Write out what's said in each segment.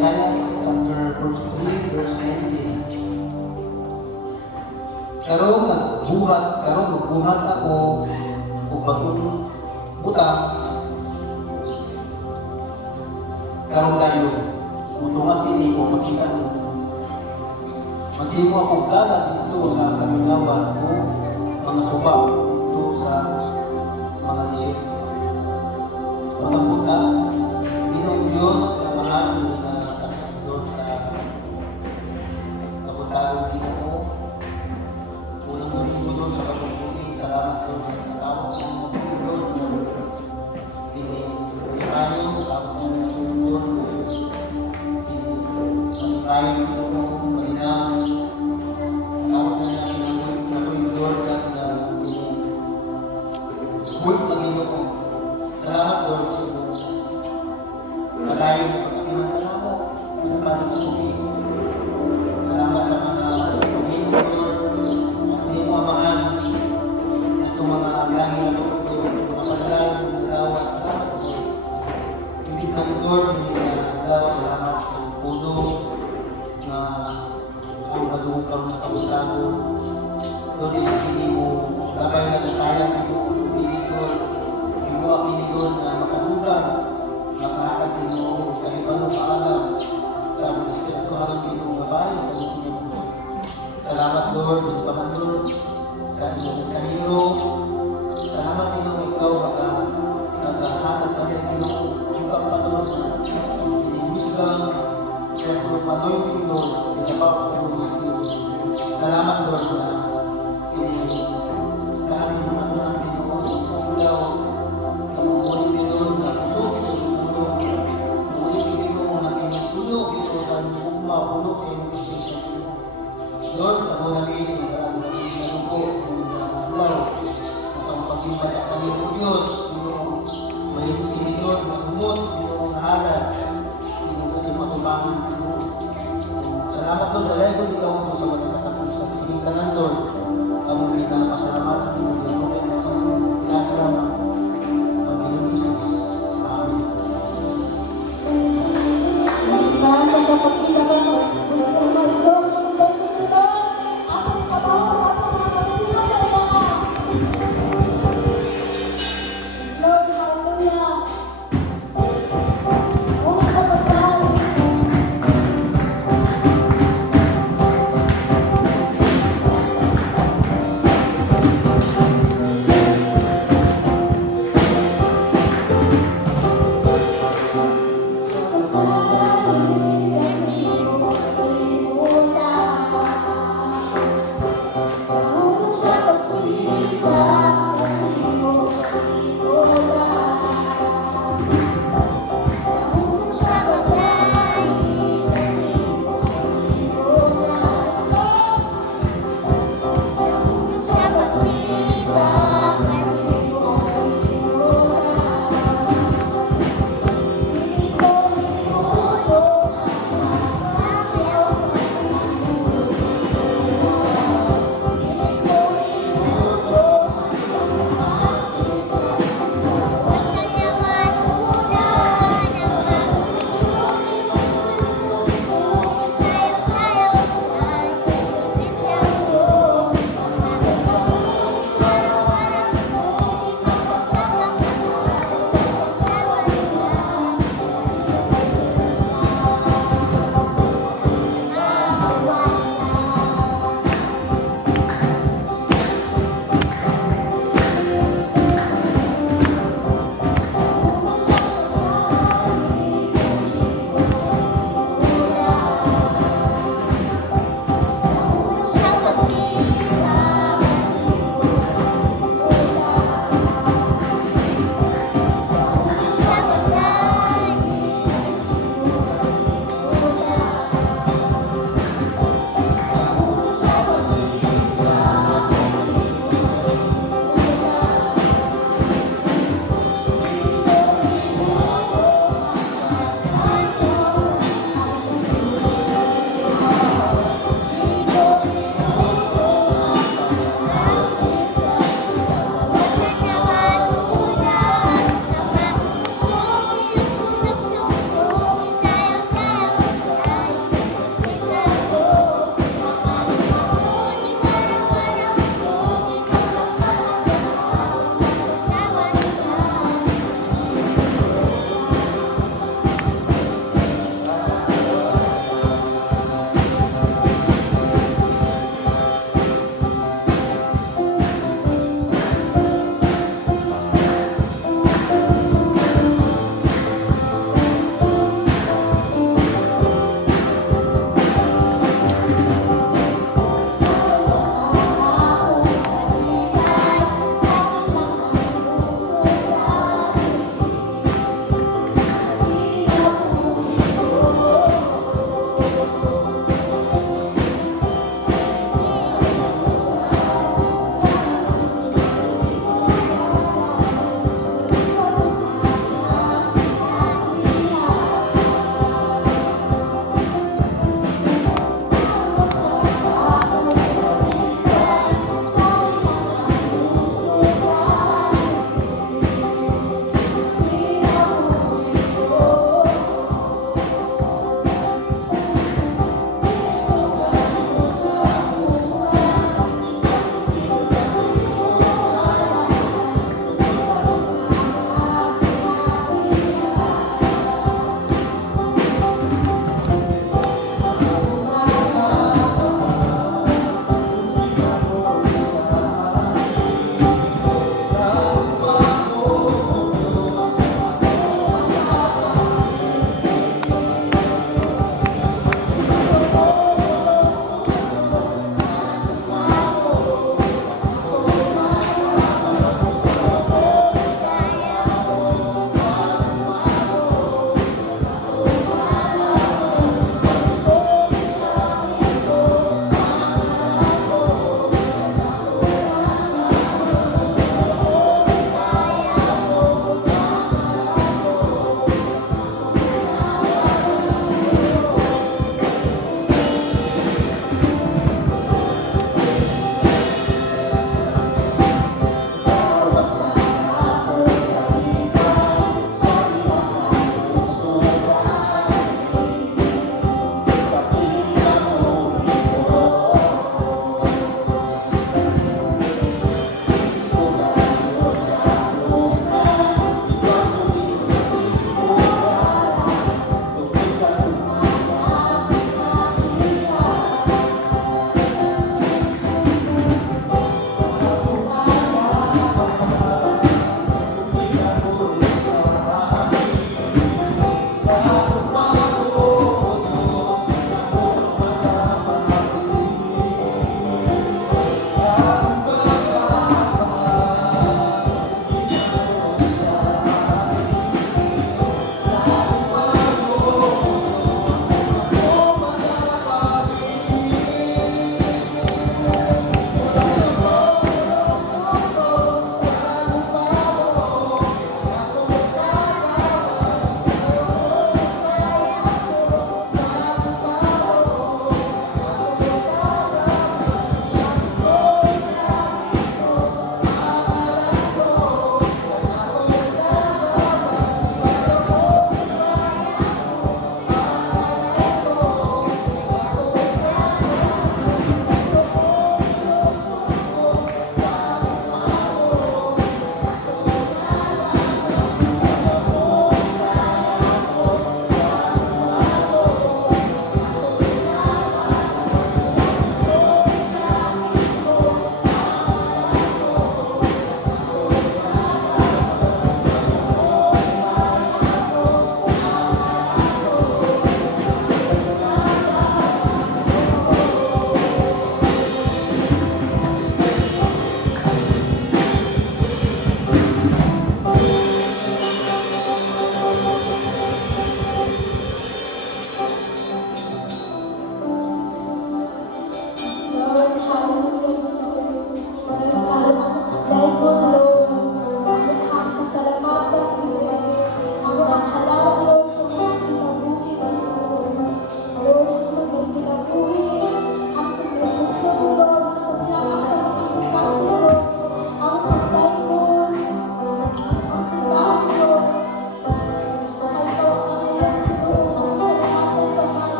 Isaiah chapter 43, verse 19. Karon magbuhat ako og bagong butang. Karon tayo utungan kini ko makita nito. Maghimo akong dagat dito sa kamingawan o mga suba dito sa mga disyerto. Matapunta, Ginoong Diyos na mahal na nakasunod sa kapuntahan Ginoo. Unang galing ko doon sa kapagpunin, salamat doon sa tawag ng mga Panginoon. Tayo, tapos doon, tayo dito malinaw. Tawag na natin na ako'y Lord at buhay Panginoon. Salamat Lord sa iyo. Patayin ang pagkakilang ka na mo sa paligid mo. Salamat sa mga Panginoon Lord. Hindi mo amahan itong mga langit na Lord. Mga panalain ng dawat. Salamat Lord. Hindi pa Lord, hindi na dawat. Salamat sa puno na ang madukang na kabutago. Lord, hindi mo labay na nasayang hindi Lord. Hindi mo Lord na makalugan, makahatag Ginoo, kahit anong paalam sa Espiritu harang Ginoo babae sa Ginoo. Salamat Lord, sa Panginoon, sa hero. Salamat Ginoo, ikaw naghahatag kami Ginoo, ikaw Panginoon na inimusgang, pero panoy Lord, itapaw sa Ginoo. Salamat Lord na dahil mo na ng Ginoo, ulaw, muli Ginoo na pusok sa puno, muli Ginoo na pinupuno ito sa luma, puno sa iyong isip. Lord, ako naging sa marami sa lugo, ulaw, sa pagsimpat at kami ng Diyos, may Lord na umot, Ginoo na halad, Ginoo kasi matubangan Ginoo. Salamat Lord, dahil ko ikaw ito sa matatatakot sa piling tanan Lord, among pinapasalamat Ginoo, Ginoo na kami pinagrama.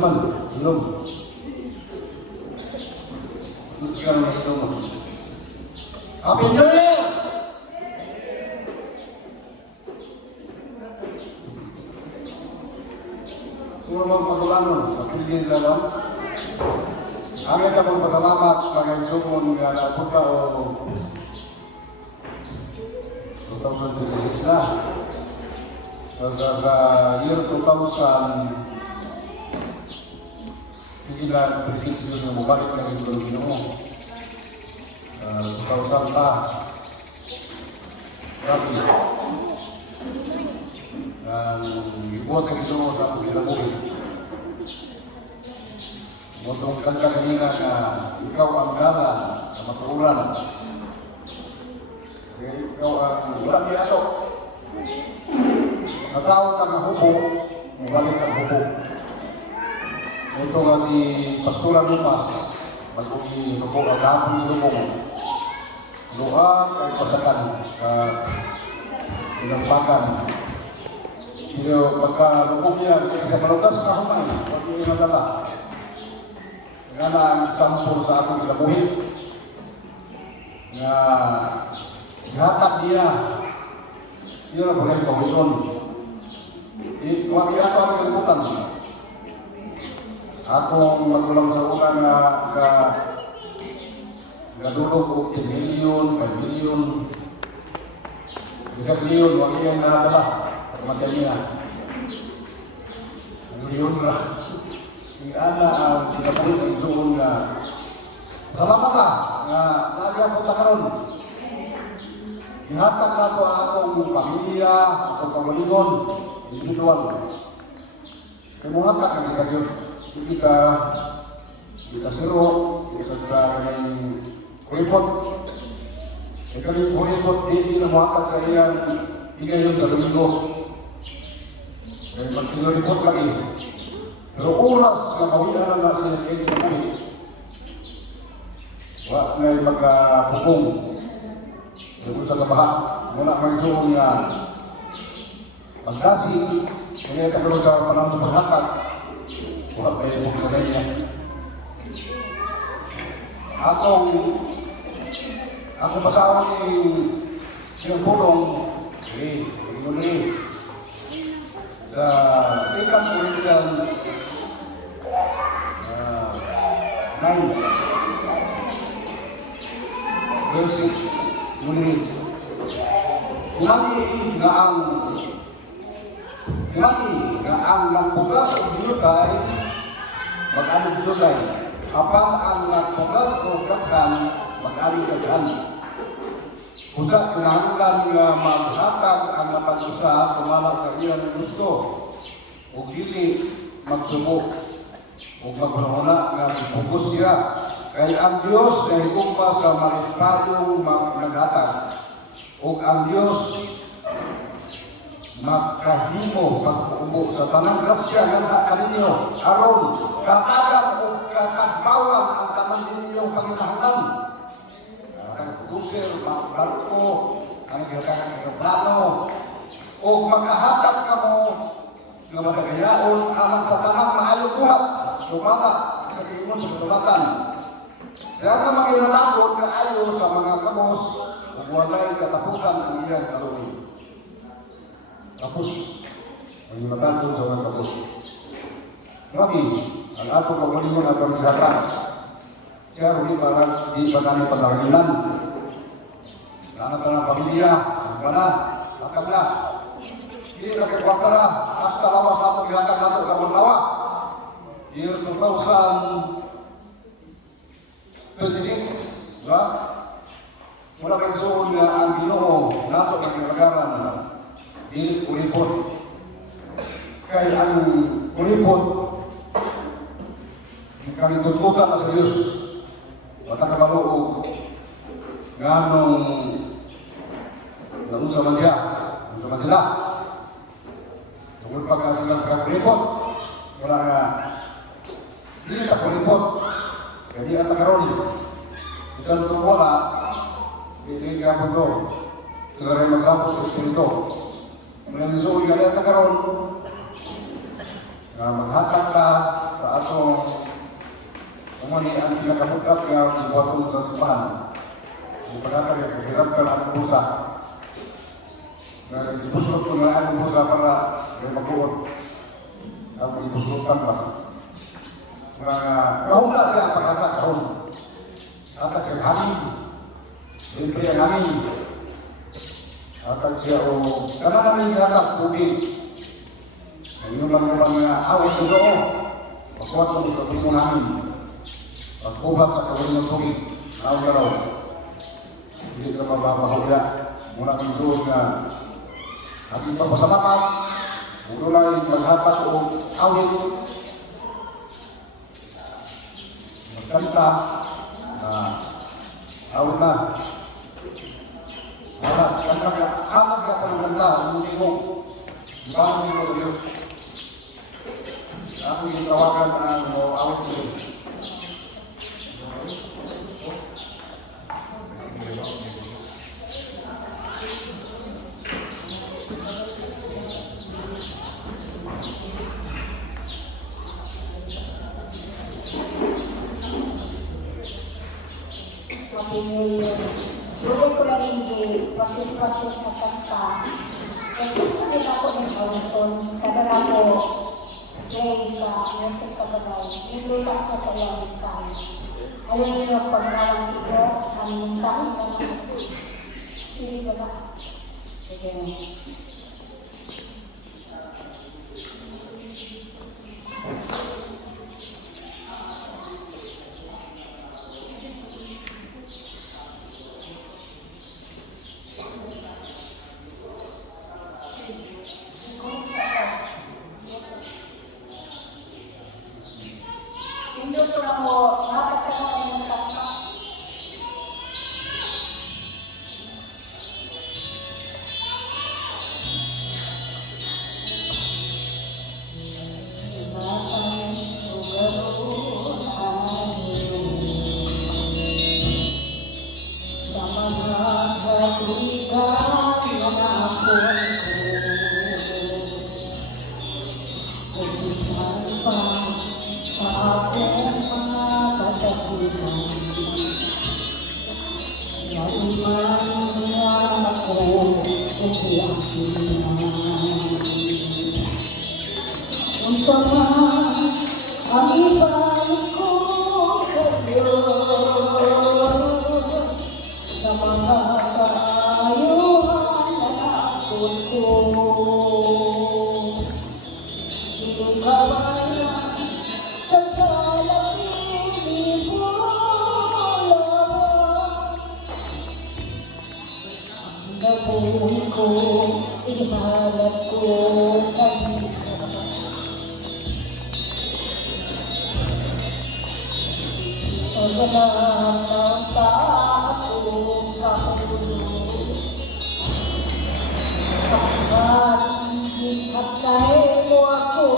man, ilom. Gusto ka naman ilom. Happy New Year! Siguro mga pagulanon, magpilgin lawan. Ang ito pong pasalamat, mga isumon nga napunta o 2026 na. So, sa year 2000, hindi na prediction na mabalik na rin doon mo. 2000 pa. Grabe. Ibuhat ka dito sa akong kinabuhi. Motong kanta kanina na ikaw ang gala sa matuulan. Kaya ikaw ang wala di ato. Natawag ka ng hubo, mabalik ang hubo. Ito nga si Pastora Lumas, mag-uwi hubo ang hapon ni Lumong. Luha ay pasakan sa pinampakan. Pero pagka lupong niya, sa malugas na humay, huwag yung madala. Nga na ang sampul sa akong kinabuhi. Nga ihatag niya. Yun na pala yung pawiton. Huwag iyato ang kalimutan. Akong magulang sa una nga kadulog o 10 milyon, 5 milyon. Isang milyon, huwag iyang nakadala. Pagmatay niya. Ang milyon na. Yung ana ang kinabuhi ng doon na salamat ka nga nagyang punta karon. Ihatag na ito ang atong pamilya, atong pamalingon, individual. Kaya mo hatag ang kita yun. Kita siro, kita kanay kuripot. Kanay kuripot, di na mo hatag sa iyang igayon sa domingo. Kaya magtinuripot lagi. Pero oras na mawihan na sa iyang kinabuhi, wala na yung magpupong. Doon sa kabaha, muna may doon nga magdasi, kaya tagaroon sa panahon sa paghatag, wala pa yung pagkagay niya. Akong pasawa yung pulong, sa 2 Corinthians 9, verse 6, muli, Hinati nga ang nagpugas o biyutay, mag-alig biyutay. Kapag ang nagpugas o daghan, mag-alig daghan. Kusa, kinahanglan nga maghatag ang napag-usa, tumala sa iyang gusto. O dili magsubo. O maghuna nga magpugos siya. Kaya ang Diyos na higugma sa malipayong naghatag. O ang Diyos magkahimo pag-uubo sa tanang grasya nga kaninyo aron katagang o katagbawan ang tanang ninyong panginahanglan. Kagkusir, barko, ang ginagamit ng plano, o makahatag ka mo nga madagayaon alang sa tanang maayong buhat, tumata sa kiingon sa katulatan. Siya nga makinalakot na ayo sa mga kamos, ug walay katapusan ang iyang kaluwi. Tapos, ang matandong sa mga kapos. Grabe, ang ato pagkalingon at ang ihatag. Siya rin di ba kami pagkakilan? Lahat ng pamilya, ang gana, lakad na. Hindi na kayo pagkara, hasta lawas na itong ihatag na ito kapag tawa. Year 2026, diba? Mula kayo suon nga ang Ginoo nato ng kinagaran. Dili kuripot. Kaya ang kuripot, kalingkot-kutan na sa Diyos. Bata kabaluog, nga nung sa man siya, sa man sila. Tungkol pagka silang kuripot, wala nga, dili ta kuripot. Kaya di ang takaroon. Isang itong wala, dili nga po ito. Sila rin magsapot sa Espiritu. Mula nisuon ka na takaroon, maghatag ka sa atong umani ang pinakabugak nga ibuhaton sa simbahan. Yung pagkakali, hirap ka na ang busa. Ibuslot ko na ang busa para may magbuot. Ang ibuslotan pa. Kahula siya ang pagkakak, kahul. Atag siya hangin. Siyempre ang hangin. Atag siya o kanan namin kakak, tubig. Inuman nga awit ko doon. Pagkuhat ko dito, ito namin. Pagkuhat sa kawin ng tubig. Awit ka raw. Hindi ka mababahula. Muna kang doon na ating pagpasalamat. Puro na yung maghatak o awit. Magkanta. Awit na. Wala. Kanta ka. Amag ka pa ng kanta. Hindi mo. Bakit hindi mo tuloy? Ako yung tawagan ang awit ko. Bukan ko lang hindi practice na kanta. Kung gusto nila ako ng kaunton, kadara ko play sa message sa bagay. Nilutak ko sa iyong mensahe. Ayaw ninyo pag nawang tiyo, ang mensahe na lang. Pili ba na? Sige. Hindi ko lang mo, nakakatawa ng kanta. Sa mga katuligan na nakapon ko, umisan pa sa aking mga kasakitan. Naiman niya ako, hindi akin. Kung sama ang ibais ko sa Diyos, sa mga kaayuhan na nakapon ko, hindi ka bayan sa salamin mo lamang. Ang nabuhay ko, ihalat ko kanina. Pagkalang ng taong kahulog, pagkat isakay mo ako,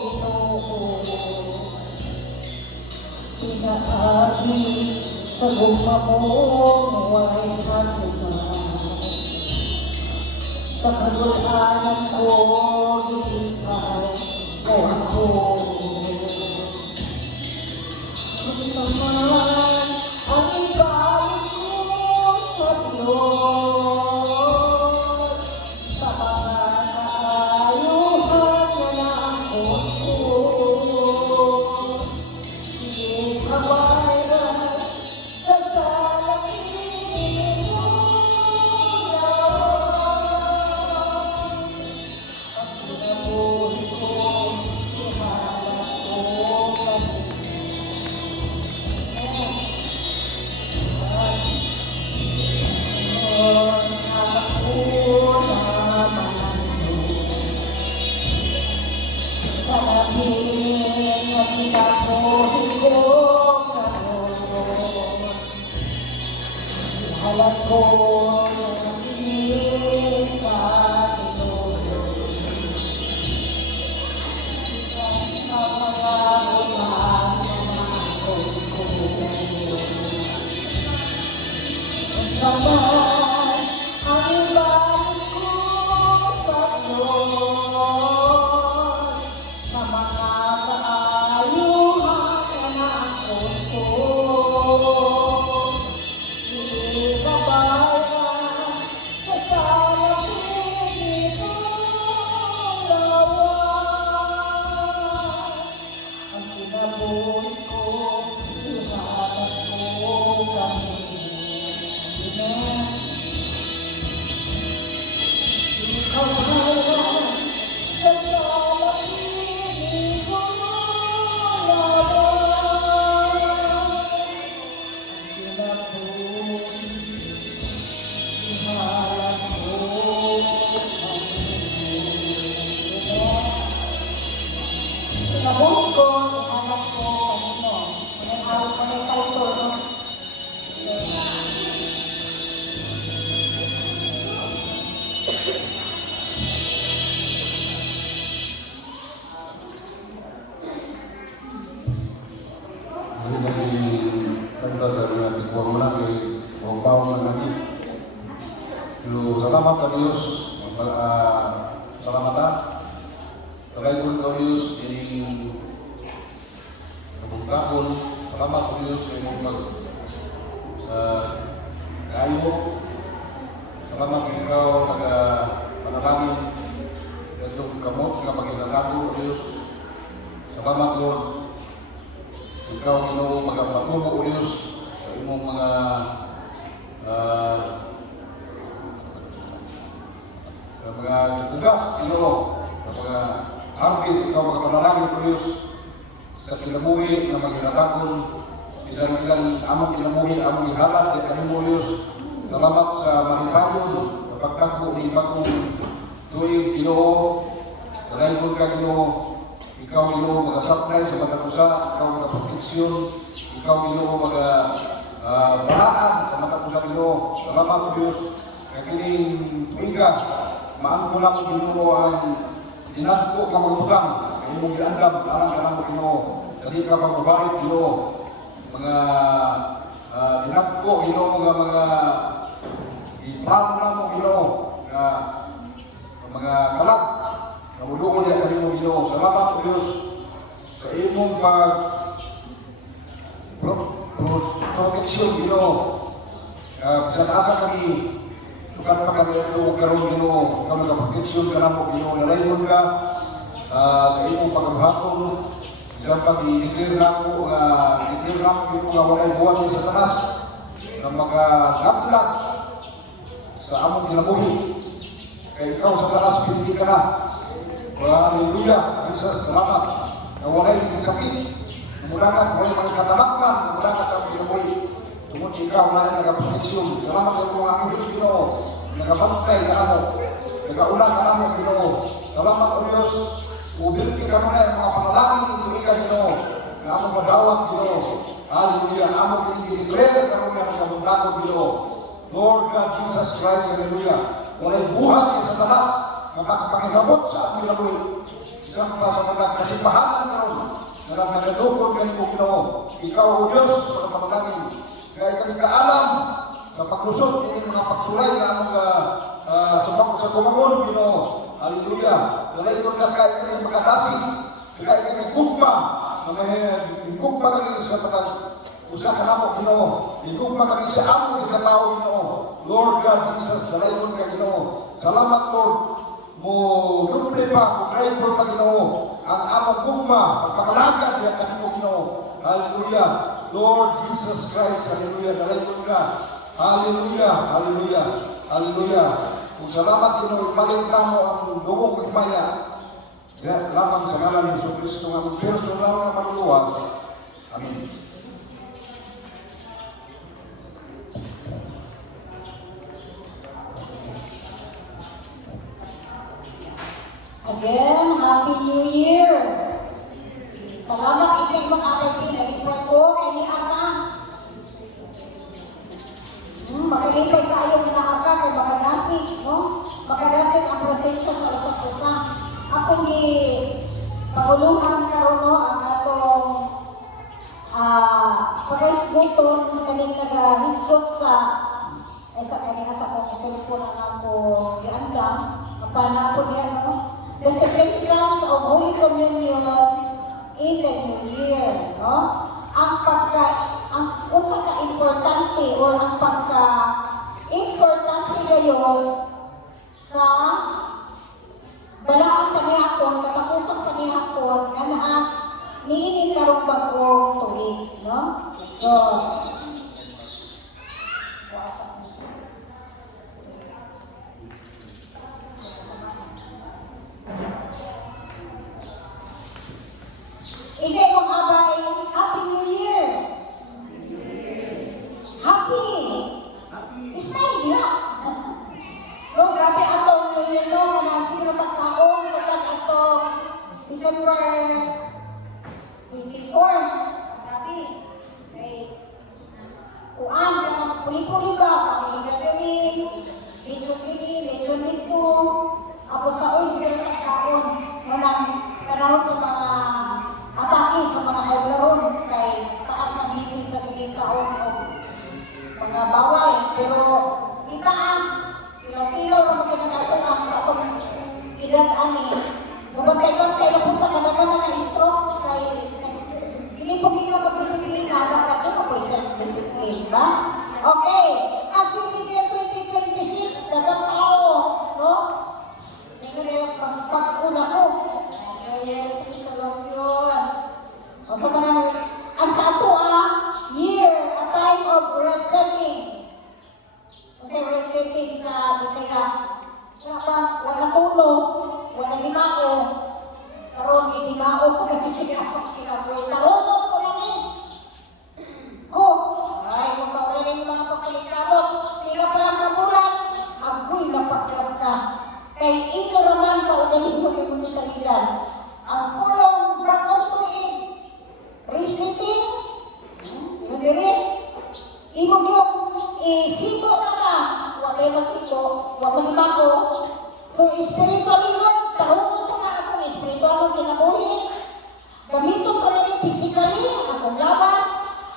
Ginoo. Pinaagi sa guma mo, ay hatuman. Sa kagulanan ko, ilipay mo ako. Kung saman ang ibais mo sa Diyos, sa mga kaayuhan na naakot ko, hindi ka bayan sa salamin mo lamang. Ang kinabuhi ko, ihalat ko kanina. Sa lamin na pinabuhin ko ngayon, ihalat ko ng isa Pinoy. Ang mga ulan na nakon ko, kung saman ang ibais ko sa Diyos, sa mga Nabuhod ko, inanak ko kanino. May title, no? Ini dari kanta sa mga tikuwang mo na kay Wampaw na lagi. Pero salamat sa Diyos. Salamat ha. Tagay ko ko Diyos ini kabugtakon. Salamat sa Diyos sa imong kayo. Salamat ikaw panalangin. Itong kamot nga maginatago o Diyos. Salamat Lord. Ikaw Ginoo magpatubo o Diyos sa imong mga tugas Ginoo, sa mga hangis ikaw magpanalangin o Diyos sa kinabuhi na maghinatagon isang ilang among kinabuhi among ihalad at kanimo o Diyos. Salamat sa manipayon na pagtakbo ni bagong tuig Ginoo. Dalayon ka Ginoo. Ikaw Ginoo mag-supply sa matagusa, ikaw mag-proteksyon, ikaw Ginoo mag-baraan sa matagusa Ginoo. Salamat o Diyos. Kakining tuiga, maan mo lang Ginoo ang dinadko ka magbutang, kayo mong giandam, alang ka lang Ginoo. Dali ka magbabait Ginoo. Mga dinadko Ginoo mga iplano lang mo Ginoo na mga kalag. Namuduol niya kami mo Ginoo. Salamat o Diyos sa imong proteksyon Ginoo. Sa taasa kami, tukan pa kami ito karon Ginoo. Ikaw nagproteksyon ka na mo Ginoo. Nalayon ka sa imong pagkabaton. Isang pag-i-declare na mo Ginoo nga walay buwan ni Satanas na makalaglag sa among kinabuhi. Kaya ikaw Satanas, pinili ka na. Hallelujah, Jesus, salamat. Na walay sakit, namulangan, walay mga katabakman, namulangan sa pinabuhi. Tungkol ikaw na nagaproteksyon. Salamat sa mga angel Ginoo, nagabantay ka na mo, nagaulan ka na mo Ginoo. Salamat o Diyos, ubirti ka mo na yung mga panalangin ni Tuiga Ginoo, na among madawat Ginoo. Hallelujah, among kinikideclare ka mo na nagabuntagon Ginoo. Lord God, Jesus Christ, hallelujah. Walay buhat kay Satanas, mapakapangilabot sa aming kinabuhi. Isang pa sa mga kasipahanan karon na nagdukod kanimo Ginoo. Ikaw o Diyos sa panalangin. Kaya kami kaalam na paglusot ini mga pagsulay na among sa kumangon Ginoo. Hallelujah. Walay ko ka kaya kami makadasi. Kaya kami gugma na may gugma kami sa patag. Usa ka na mo Ginoo. Gugma kami sa among sa katao Ginoo. Lord God Jesus, dalayon ka Ginoo. Salamat Lord. Mo lumli pa, mo grateful pa Ginoo. Ang among gugma, pagpakalagad niya kanimo Ginoo. Hallelujah. Lord Jesus Christ, hallelujah. Dalayon ka. Hallelujah, hallelujah, hallelujah. Kung salamat Ginoo, ipalit na mo ang dugong himaya. Lamang sa ngalan ni Hesus Kristo nga ang personal na manluwag. Amen. Again, Happy New Year! Salamat ito yung mga kapatid. Nag-ipon ko, kay ni Aka. Makalipay kayo ni Aka kay makadasig, no? Makadasig ang presensya sa usa-usa. Akong paguluhan karon no ang atong pag-isguton kaning nag-hisgot sa kanina sa akong cellphone ang ako giandam. Paano po diyan, no? The significance of Holy Communion in the New Year, no? Unsa ka importante or ang importante ngayon sa balaan panihapon, katapusan panihapon, nga niinin karong bagong tuig, no? So, Ide kong abay, Happy New Year! Happy! Smile na! December 24. Grabe. Okay. Kuan, kanang puli-puli ba? Family gathering, lechon dito. Tapos sa oy, siguro nagkaon. Manang panahon sa mga atake sa mga haglaron kay taas ng BP sa sige kaon o mga bawal. Pero kita ilaw-ilaw na magkinagatungan sa atong edad ani. Gabantay-bantay na punta ka na stroke kay Pinipag ka mag-disiplina, dapat yun ako self-discipline, ba? Okay, as we begin 2026, dapat tao, no? Tingnan na yung pag-una ko. New Year's resolution. O sa mga ang sa ato year, a time of resetting. Kasi resetting sa Bisaya, wala tulong, wala limao, karon limao ko nakikita kinabuhi. Tarunod ko na ni. Ko. Ay, kung kaugaling mga pagkalikabot, pila pa lang kabulan, agoy na pagkas na. Kay ito naman kaugaling mo ni mga saligan. Ang pulong bagong tuig, resetting, yun din, imog yung isigo na ka. Huwag kayo masigo, huwag magibako. So, spiritually, Lord, tarunod ko na akong spiritual kinabuhi. Gamiton ko na rin physically, akong labas,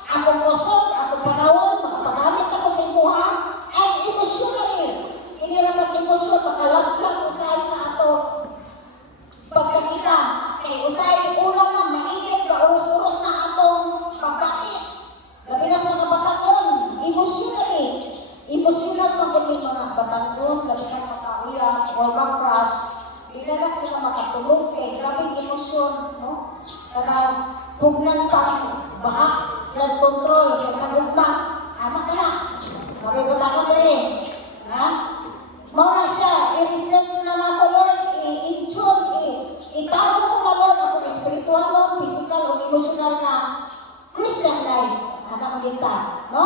akong kusog, akong panahon, makapagamit ako sa imuha, and emotionally, hindi na mag-emosyon, makalaglag usahay sa ato. Pagkakita, kay usahay ulang na mainit, kaurus-urus na atong pagkakit. Labi na sa mga batakon, emotional pagkakit mga batakon, labi na makauyan, o mag-crush, di na lang sila makatulog kay grabing emosyon, no? Kanang pugnan pang baha, flood control, kaya sa gugma, anak ka na, nabibota ko din, ha? Mauna siya, i-reset na na ako, Lord, i-intune, itago ko na, Lord, ako spiritual, physical, o emotional na Christian life, anak maginta, no?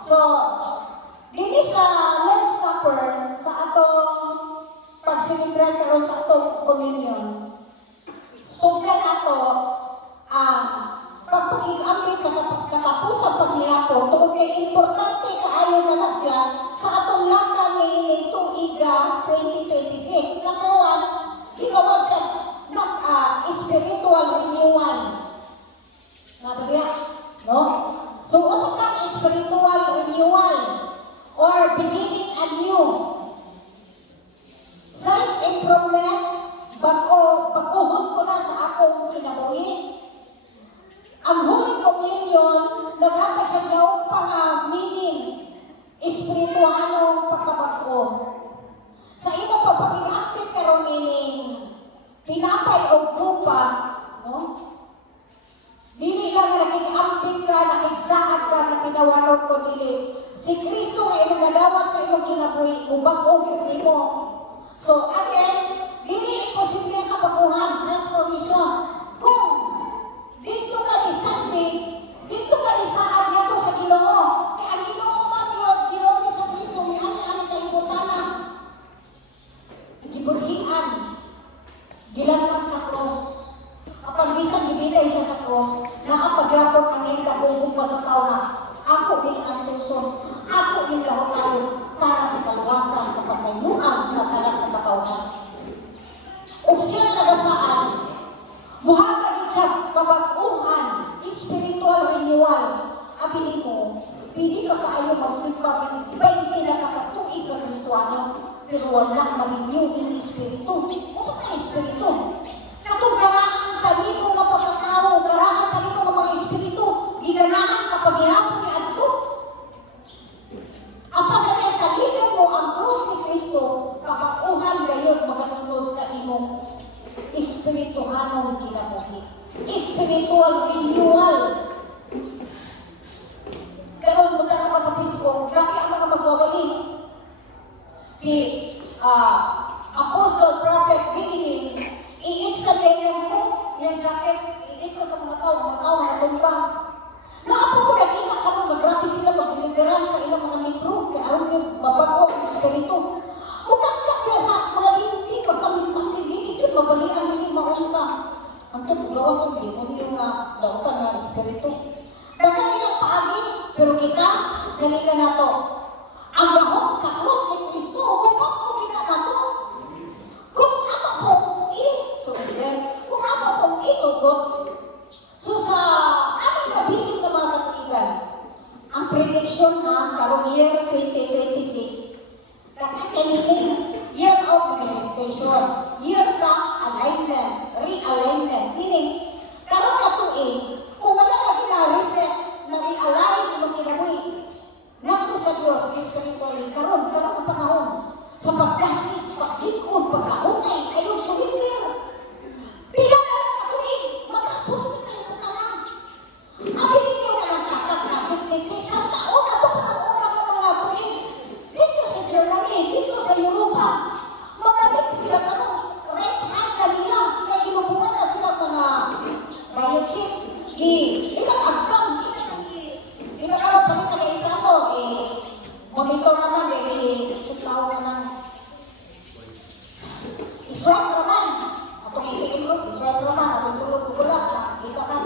So, dili sa Lord's Supper, sa atong pag-celebrar karon sa atong communion, sugdan ato ang pagpakig-ambit sa katapusang pagliyapon tungod kay importante kaayo na siya sa atong lakang niining tuiga 2026. Number one, gitawag siya spiritual renewal. Nabagya, no? So, usap ka spiritual renewal or beginning anew. Self-improvement, baguhon ko na sa akong kinabuhi. Ang Holy Communion, naghatag sa gawang meaning, espiritualong pagkabago. Sa imong pagpapag-active karon ining tinapay o grupa, no? Dili lang nga naging-ampit ka, nakigsaad ka, na tinawanod ko dili. Si Kristo ay manadawat sa iyong kinabuhi, ubag-og yun nimo. So again, dili imposible ang kabaguhan, transformation. Kung dito ka ni Sunday, dito ka ni saad nga to sa Ginoo. Kaya ang Ginoo man yun, Ginoo ni sa Kristo, may ani-ani kalibutan na. Giburian, gilansang sa cross. Kapag bisan gibitay siya sa cross, nakapagyapon ang linda bubog pa sa tao na ako ning ang tuson, ako ning lahutayon para sa kaluwasan kapasayuan sa salat sa katawhan. O siya nagasaan, buhatag siya kabag-uhan, spiritual renewal. Abili mo, pili ka kaayo magsimba ng 20 na kakatuig ka Kristoano, pero wala ka mag-renew yung espiritu. Masa ka espiritu? Katong karaan kanino nga pagkatao, karaan kanino nga mga espiritu, ginanahan kapag ihapon ni Adto. Ang pasanay sa ligan mo ang krus ni Kristo, kapakuhan gayon magasunod sa imong espirituhanong kinabuhi. Spiritual renewal. Karon mo na sa Facebook, grabe ang mga magwawali. Si Apostle Prophet Gideon, iiksa niya yung jacket, iiksa sa mga tao na tumba. Naapo ko nakita ka mo, grabe sila magligaran sa ilang mga libro, kaya aron yung mabago ang espiritu. Mukha ka sa mga linig, magtamit-tamit, linig yun, mabalian, linig maunsa. Ang kita, salita na to. Ang lahok sa krus ni Kristo, upang ko kita na to. Kung ako pong i-surrender, kung ako pong itugot, so sa aming kabiling na mga katigan, ang prediction na karong year 2026, kakakaninin, year of manifestation, year sa alignment, realignment, meaning, karong natuin, kung wala lagi na reset, na realign, imong kinabuhi, naku sa Diyos, spiritually, karon ang panahon, sa pagkasig, paglikod, pagkahukay, ayaw surrender. Pila na lang natuin, matapos na kayo putaran. Abi ninyo ka lang katat na 666, hasta una to pa ng mga tuig. Dito sa Germany, dito sa Europa, mabalik sila karong right hand na nila, na ginubuhan na sila mga biochip, ilang agpang, ilang karong palit na isa mo, monitor naman, tutaw naman. Israel naman, atong itiin ko, Israel naman, ang isulod ko lang, nakikita ka.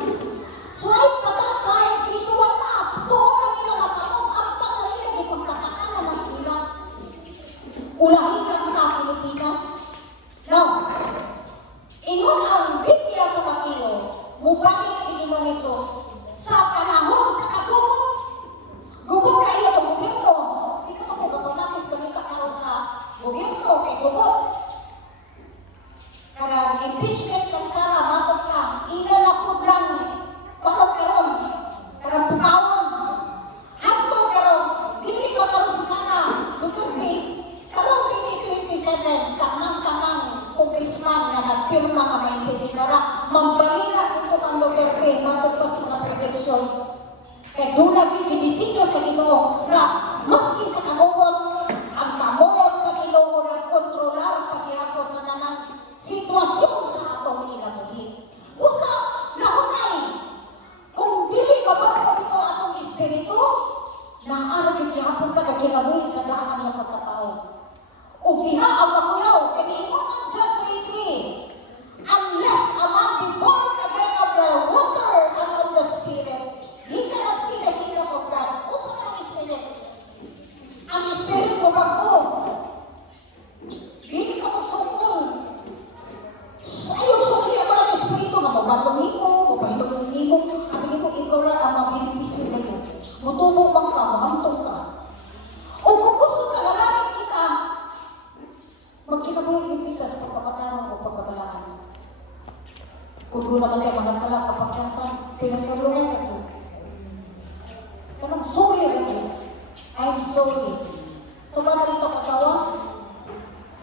Swipe patakay, di ko wala, tuong lang nila makamong, agpang na nila, di pagkatakanan ng sila. Ulahi lang na Pilipinas. Now, ingon ang Biblia sa Mateo, mubalik si Ginoong Hesus sa panahon sa kagubot. Gubot kayo ang gobyerno. Hindi ka po kapamatis balita karon sa gobyerno kay gubot. Karang impeachment kang Sara, matod ka, ila na po lang panod karon. Karang pukawon. Hapto karon, dili ka karon sa Sara, Duterte. Karon 2027, kanang-kanang congressman na nagpirma nga may si Sara, mambalina ito ang Duterte, matod pa sa mga prediction. Kaya doon lagi ginisigyo sa Ginoo na maski sa kamumot, ang kamumot sa Ginoo na kontrolar paghihapon sa tanang sitwasyon sa atong kinabuhi. Usa, nahunay, kung dili mabago ito atong espiritu, naarap gihapon ta na kinabuhi sa daan ng pagkatao. O diha ang makulaw, kaniingon ang John 3:3, unless a man be born again of the water and of the Spirit, he cannot see the kingdom of God. Unsa man ang Spirit? Ang Spirit mo bago. Dili ka magsukol. Ayaw sukli ako ng Espiritu na mabatong nimo, mapahintong nimo, ang hindi mo ikaw na ang mga binipisyo na ito. Mutubo bang ka, mahamtong ka. O kung gusto ka, lalagin kita, magkinabuhin kita sa pagkakatanong o pagkakalaan. Kung doon naman kayo mga sala kapagkasan, pinasalunan ka ito. Kanang sorry rin. I'm sorry. Sa mga nito kasawa,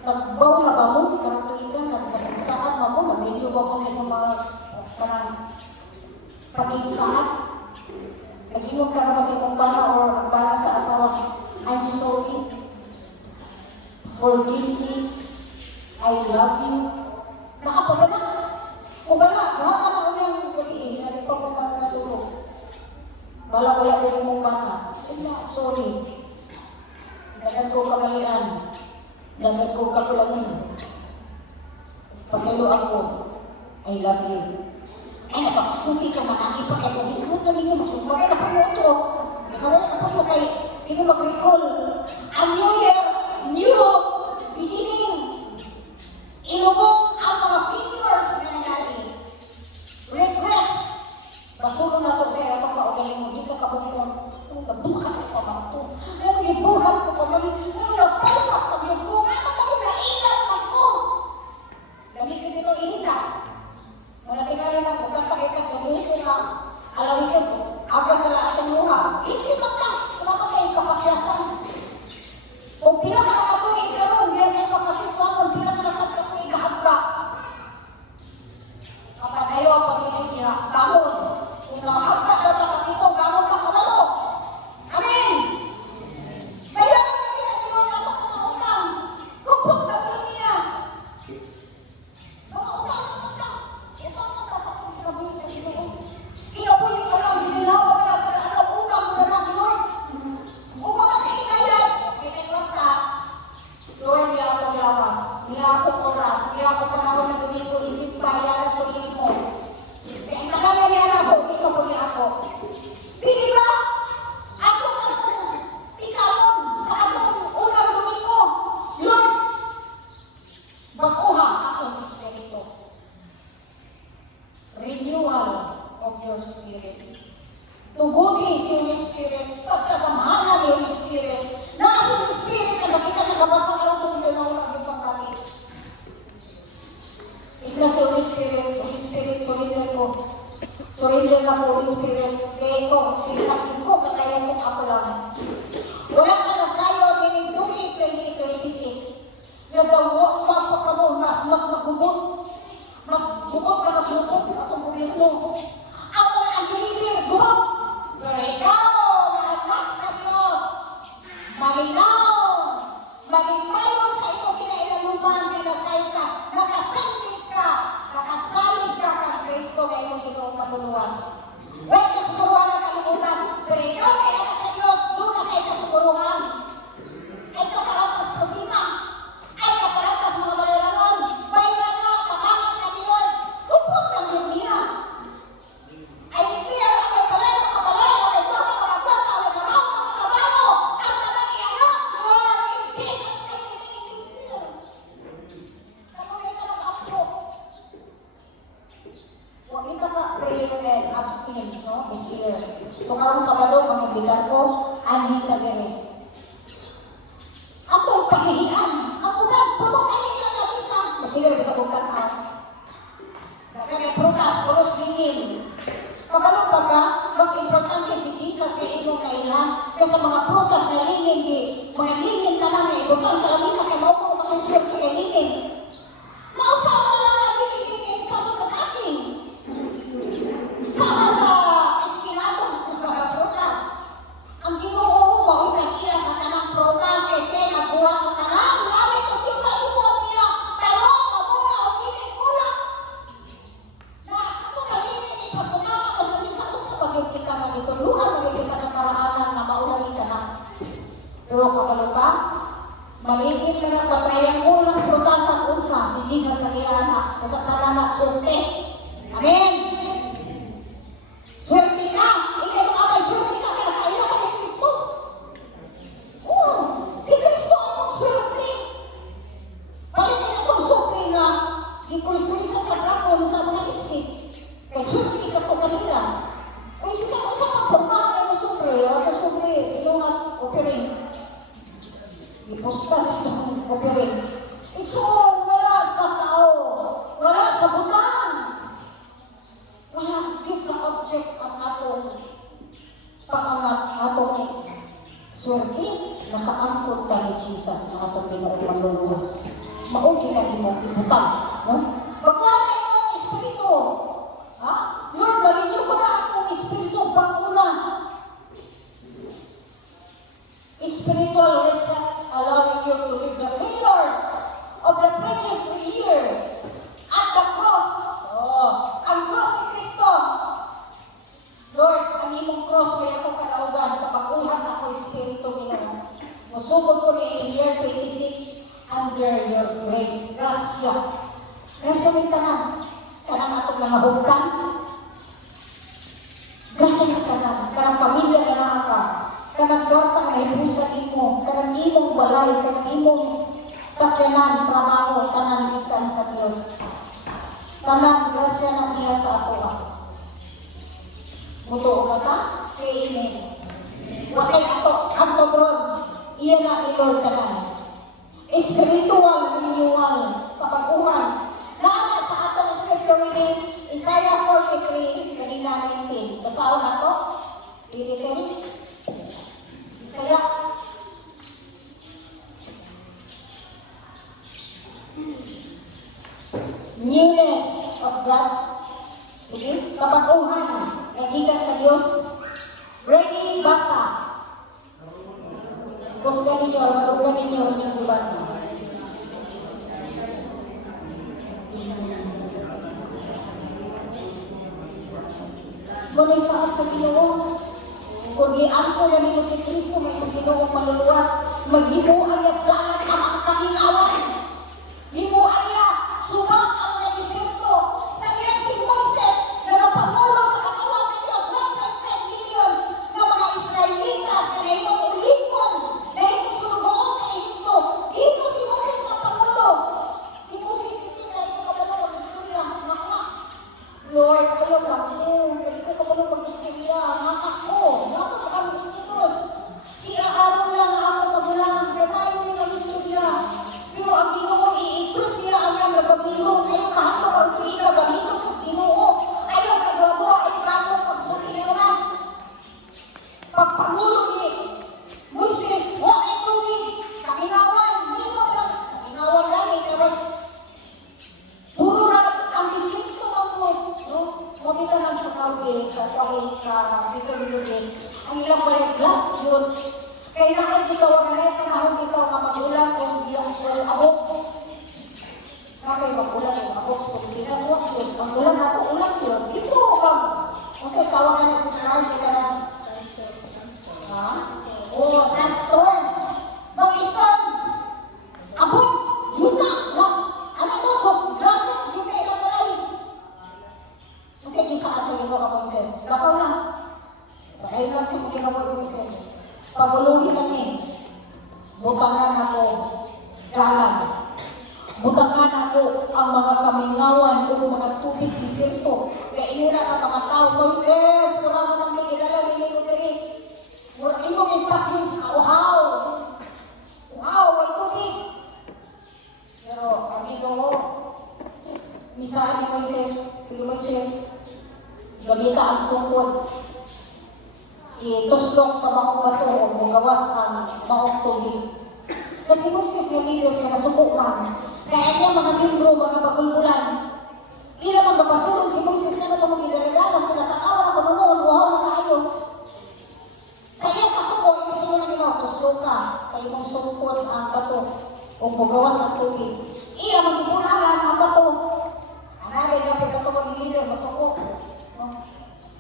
nagbaw na ba mo? Karang tuigan, nagpagsaad na mo, nag-renew ba mo sa inyong mga parang pag-igsaad? Nag-inom ka na ba sa inyong bana or ang bana sa asawa? I'm sorry. Forgive me. I love you. Nakapagana. Kung wala, lahat ka na ulang pag-iing, sabi ko kung paano natulog. Wala din mong bata. Sorry. Dagan ko kamalian. Dagan ko kakulangin. Pasalo ako. I love you. Ay, napakaskuti ka managi pa kayo. Iskut na ninyo, masumbagay na po mo ito. Nagawala na po mo kay sino mag-recall. Ang New Year, new beginning. Ilubog ang mga failures na nangyari. Regrets. Basulong na ito sa itong kaugaling mo. Dito ka bukon. Nabuhat ko pa ba ito? Nabuhat ko pa ba ito? Nabuhat pa ba ito? Ano nailan ako? Damitin ito inikat. Muna tingalin ako, kapag-ikat sa Diyos na alawin ko, aga sa lahat ng mura. Ilipat ka. Kumamatay kapagyasan. Kung pinaka-nakatuig ka ron, biya sa pagkapiswan, kung pinaka-nakatuig ka agba. Kapag ayaw, pag-ibig niya, bangon. Kung nakahagpa na takap ito, bangon ka kamalo. Amen! Bayaran na ginagawa na ito mga utang. Kupog na po niya. Mga utang na utang sa kong kinabuhi sa Ginoo. Kinabuhi ko lang, gininawa ka lang na ang utang mo na lang, Lord. Umamatay na yan. Pinikot ka. Lord, niya akong lawas, niya akong oras, niya akong panahon na gawin ko, isip bayaran ko rin mo. Ang tagal na niya ako, dito ko niya ako. Pili ba? Ako nakabasa ka lang sa Biblia na wala yung pangkakit. Igla sa Holy Spirit, surrender ko. Surrender na po, Holy Spirit. Kaya ko, pinakin ko, kaya kong ako lang. Wala ka na sa'yo, meaning 2026. Nagawak pa po ka mo, mas magubot. Mas gubot na mas lupot atong gobyerno. Ang mga ang-believer, gubot. Pero ikaw, na anak sa Diyos, malinaw, malimpayon sa iyong kinailaluman, kinasay ka, nakasalig ka kang Kristo na iyong ginoong maluluwas. Huwag kasiguruhan na kalimutan, pero ikaw kay anak sa Diyos, doon na kayo kasiguruhan. Ay kakarantas problema, ay kakarantas mga maliranon, bayran na, kamangan ka ni Lord, tupot lang yun niya. Ay declare, ay balay, ay kwarta, ay trabaho, ang tanang iyanak, Lord, in Jesus' mighty name, be still. Kamunin ka mag-apro. Huwag nito ka pray and abstain, no, this year. So karong Sabado, mag-ibigan ko, anhin ka gani. Atong paghihian, ang uban, puno kayo lang labisan. Kasi nga kita kong tanaw. Kaya prutas, punos lingin. Kapag baga, mas importante si Jesus na imong kailan kaysa mga prutas na lingin, mga lingin ka na may ibutang sa labisa kaya maupo ka kung swerte kay lingin. Nausaw na lang ang lingin sama sa akin. Sama sa eskinado ng mga prutas. Ang Ginoo mo ipag-iya sa kanang prutas kasi nagbuhat sa kanang lamit o yung pag-ibuhat niya talong, mabuna o pinig-ulang. Na ato na lingin ipagputama o nabisa ko sa pag-ibig ka nga dito. Luhan magiging ka sa karaanan na maulamin ka na. Pero kapalo ka, maligid na ng patrayangul ng prutas at usa. Si Jesus nag-iana o sa tananak swerte. Amen! Swerte ka! Ikaw mga abay, swerte ka! Kinakaila ka ni Kristo! Oo! Si Kristo ang swerte! Balikin itong supri na gikulis-kulisan sa dragon sa mga itsi. Kaya swerte ka po kanila. Uy, bisa ka sa kapagpahan mo supri. Ako supri, ilungan, opering. Iposta itong opering. It's all wala sa tao. Wala sa butan. Wala dito sa object ang atong pangangat, atong swerte, nakaangkot ka ni Jesus na atong Pinoong maluluwas. Maugin na imong ibutang. No? Pagkala imong espiritu, ha? Lord, marinyo ko na akong espiritu pag-una. Spiritual reset, allowing you to live the failures of the previous year at the cross. Oh, ang cross ni Kristo. Lord, ang imong cross may akong kadaugan kapag uhan sa akong espiritu Ginoo. Musugod ko ni in year 26 under your grace. Grasya. Grasya may tanan. Kanang atong mga hugtan. Grasya may tanan. Kanang pamilya ka na ka. Kanang kwarta ka na ibusan imo. Kanang imong balay. Kanang imong sakyanan, trabaho, tanan ikan sa Diyos. Tanan, grasya ng iya sa ato. Mutuo ka ta? Say amen. Wakay ato, kanto bron, iya na ito tanan. Spiritual renewal, kapaguhan. Naana sa atong scripture reading, Isaiah 43, kanina 19. Basaon na to? Editing. Isaiah. Newness of God. Sige, kapaguhan. Nagikan sa Diyos. Ready, basa. Kusgan ninyo, malugan ninyo inyong dibasa. Ngunit saan sa Ginoo, kung giangko na nito si Kristo, may Ginoong maluluwas, maghimuan niya dagat ang mga kaminawan. Himuan niya, subang ang mga diserto. Sa diyan si Moises, na napangulo sa katawan sa Diyos, 1.5 million na mga Israelitas na ngayong ulipon, na inusurugoon sa Egypto. Dito si Moses na pangulo. Si Moses hindi na ito kabalo mag-istorya. Maka, Lord, ayaw lang ko. Hindi ko kabalo mag-istorya. Maka ko. Maka pa kami isunod. Si Aaron lang ako magulang. Kamayo ang ilang balik glass yun. Kaya nakikita ko na rin, panahon ikaw na magulang kung iyong abok. Kapay magulang yung abok sa Pilipinas, wag yun. Magulang na ito, ulang yun. Ito, kung sa'yo tawagan na si Slides ka na. Ha? O, sandstorm. Mag-storm. Abot. Yun na. Ano to? So, glasses, yun na ilang balay. Kasi isa ka sa ito ka, Moises. Bakaw na. Dahil lang sa mga kinaboy, Moises. Paguluhin namin, butangan ako, galang. Butangan ako ang mga kamingawan o mga tubig diserto. Kaya inuna ang mga tao, Moises, mura mo nang may ginala, may linutiri. Mura mo impact yun sa uhaw. Uhaw, may tubig. Pero, ang Ginoo, misaan ni Moises, sige Moises, gamita ang sungkod. Ituslok sa maong bato o magawas ang maong tubig. Kasi Moises na leader niya nasuko man. Kaya niya mga membro, mga bagulbulan. Ila magkapasulong si Moises na naman magidalagala sila takawa na kumunoon, uhaw na kayo. Sa iyong kasuko, yung sino na nila, tuslok ka sa iyong sungkod ang bato o magawas ang tubig. Iya magibunalan ang bato. Ang nabay na pagkatawag ni leader, masuko.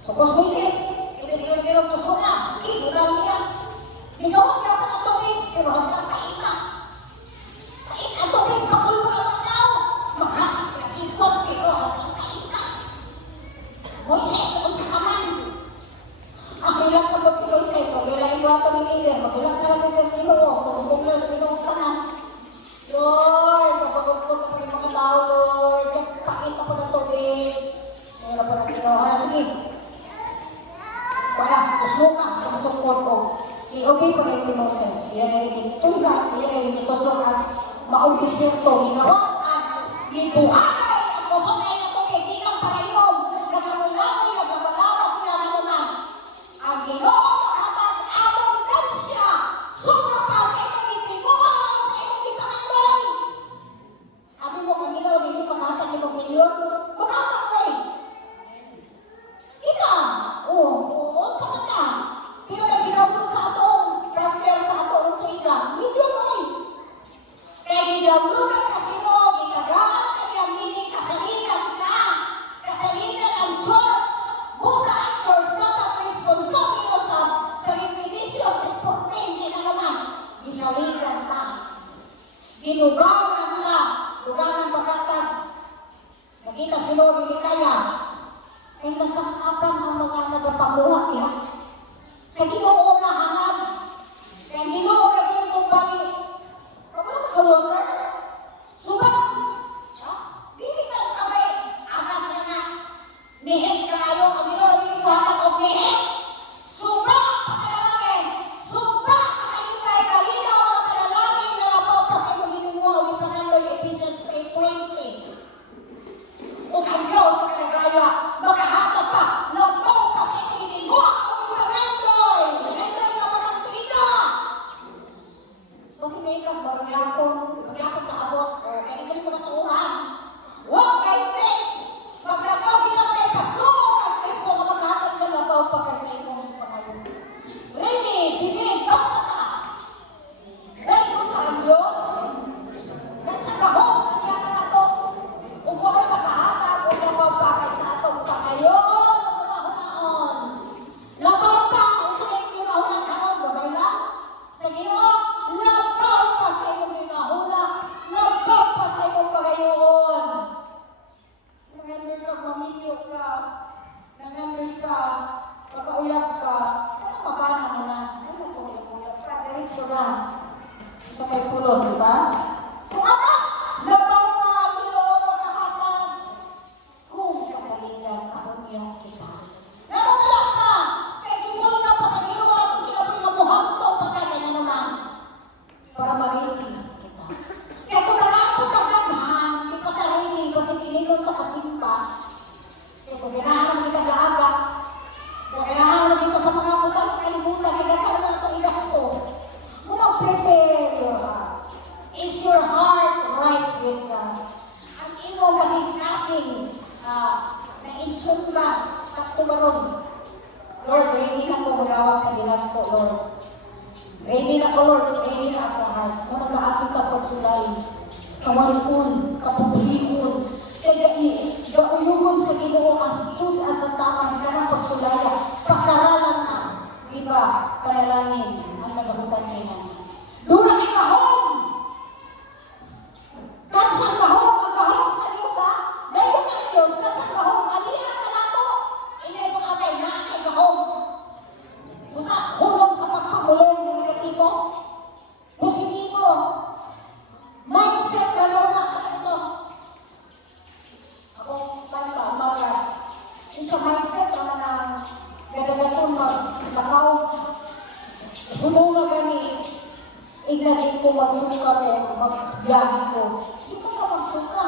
Sukos Moises. Kasi yung pinagpos ko na, inulang nila. Binawas ka pa ng tubig, binawas ka pait na. Pait ang tubig, pagulbo ng mga tao. Maghatak na ikot, binawas ka pait na. Moises, kung sa kaman. Ang ilang na ba si Moises, mag-ilang iwato ng leader, mag-ilang na lang yung Ginoo, so huwag na sa Ginoo tanan. Lord, napagulbo na pa ng mga tao, Lord, pait ako ng tubig. Mayroon pa ng Ginoo. Hala, sige. Wala, tuslukan sa masungkod ko. I-obey pa rin si Moses. Iyan ay naging tulad, iyan ay naging tuslukan. Maong disyerto, minawas at libuhagay. Ang kusong ay natubig, di lang para inom. Nagkamulangoy, nagkabalawa sila na naman. Ang Ginoo maghatag among kansya. Sobra pa sa inyong itinguhan, sa inyong ipangandoy. Abi mo kang Ginoo, hindi maghatag 5 milyon. Maghatag ko eh. Kita, sa kanya. Pero may ginawin sa atong transfer sa atong tuwigan. Milyon oy. Kaya ginawin ka sino, gitagaan ka niya, meaning kasalinan ka. Kasalinan ang church. Busa ang church, dapat responsable sa definition of 14 na naman. Gisalinan ka. Ginugangan ka. Lugangan bakatag. Nakita sino, bilikaya. Ay nasangkapan ang mga nagapamuhat niya. Sa Ginoo na hangad. Kaya Ginoo na ginoo bali. Kapag ka sa water, subat. Bili ka ng kamay. Agas ka na. Nihit ka kayo. Ang Ginoo hindi mo hatag o nihit. Subat sa kanalangin. Subat sa kalipay. Kalinaw ang kanalangin na labaw pa sa iyong ginagawa o ipanaloy Ephesians 3:20. O ang Diyos sa kanagaya. Magkahatag pa. Labaw pa sa iyong ginagawa o ipanaloy. Nanay ka pa ng tuiga. Kasi may ikag mamagyakon kaabot. O kaya hindi mo natuhan. Walk by faith. Maglabaw kita na may pagtulong ang Kristo na magkahatag siya labaw pa kasi iyong pangayon. Rini, bigay, basta ka. Dahil kung pa ang Diyos, kasi kahong ang yata na to. Kung bawal magkahatag, o labaw pa kay sa atong pangayon, ang hunahon. Labaw pa, o sa iyong hunahon, kanon, gabay lang. Sa Ginoo, labaw pa sa iyong hunahon, labaw pa sa iyong pagayon. Nangandoy ka, mamilyo ka. Nangandoy ka, pagkauyap ka. Ano mabana mo na? Ano kung uyap ka? Diretso na. Sa may pulos, di ba? So ano? Labaw pa, Ginoo, magkahatag. Kung kasalinan ako niya kita. Nanawala ka! Kaya gimol na pa sa Ginoo at kinapoy na muhamto pagkaya na naman. Para marinig kita. Kaya kung nagkakotagaghan, di pa tarinig, kasi kininon to kasimpa. Kaya kung ginaharap kita gaaga, kung ginaharap kita sa mga butas sa kalibutan, kinakaroon na itong igasto. Munang prepare your heart. Is your heart right with God? Ang imo kasing-kasing na-inchun ba sa tumaron? Lord, ready na ko magawat sa bilang ko, Lord. Ready na ko, Lord. Ready na ako, heart. Kung nag-aapit ka po sulay, kawalikon, kapubulikon, kaya gauyugon sa Ginoo as tud as sa tamang kanang pagsulaya, pasaralan na, di ba, panalangin ang nagahuban niya. Doon ang ikahong! Kansang kahong, ang kahong sa Diyos, ha? Dayo ka Diyos, kansang kahong, alihan ka na to. Hindi mo kamay na ang ikahong. Busa, hulong sa pagpamulong ng negatibo. Positibo. Mindset na daw na, ano ito? Ako, banta, umaga. Yung sa mindset naman ang gadagatong maglakaw. Humo nga gani, ignarin ko magsuka ko, magbiyahe ko. Hindi mo ka magsuka.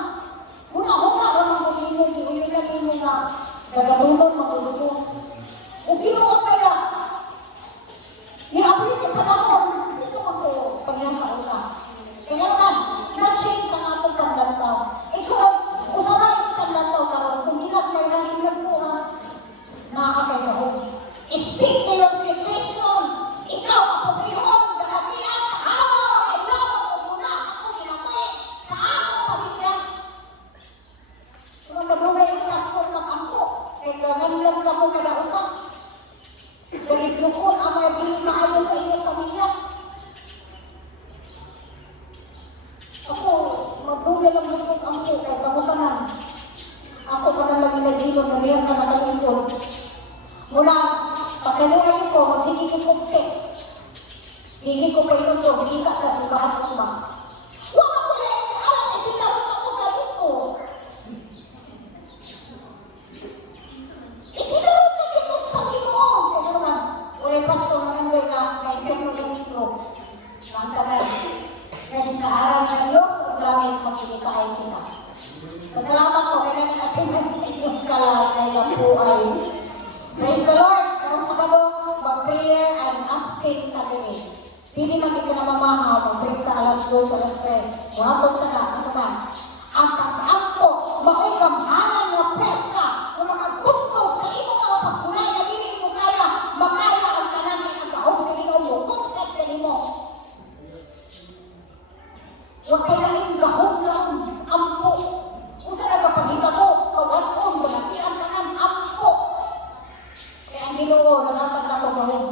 Una-una ka magulungan, iulinan mo nga gagatulong magulungan. Kung kinuha kaya, niabuhin yung panahon, hindi naman po pagyan sa una. Kaya naman, na-change ang atong paglantaw. So, usahay ang paglantaw karon kung ginagmay na hinag mo ha, nakakagahong. Speak to your situation. Ikaw, apobrihon, dalatian, hawa, kailangan o muna sa akong ginamay, sa akong pamilya. Kung madugay ang pastor makampo, kaya gangan ka mo kada usap. Galipyukon, amay dili maayo sa inyong pamilya. Ako, magdugay lang din kong ampo, kaya kamutanan. Ako ka na lang inagilong na liyan ka nakalingkod. Muna, pasaluhan ko, magsige kong text. Sige ko kayo nito, kita ka sa bahat ko ba? Wala ko na yung alam, ay pinarot ako sa lisko. Ipinarot ka yung mustangin mo. Kaya naman, wala yung pastor manandoy na may perno yung intro. Nanta na. Kaya sa harap sa Diyos, ang langit makikita ay kita. Masalamat ko, kaya naman atiman sa inyong kalay na po ay praise the Lord! Kung sa kabo, mag-prayer and abstain na gani. Pili man ka na mamahaw, mag-break ta alas 2, alas 3. Buhaton ka na, ano man. Ang pag-ampo, mao'y kamhanan na persa, kung makagbugtog sa imo mga pagsulay na dili mo kaya, makaya ang tanan ng agahog sa Ginoo mo, concept ka nimo. Huwag kayo lang yung gahong-gahong, ampo. Kung saan nagpapagita mo, kawan-on, balatian ka ng ampo. Kaya ang Ginoo, nalaman na kong gahong.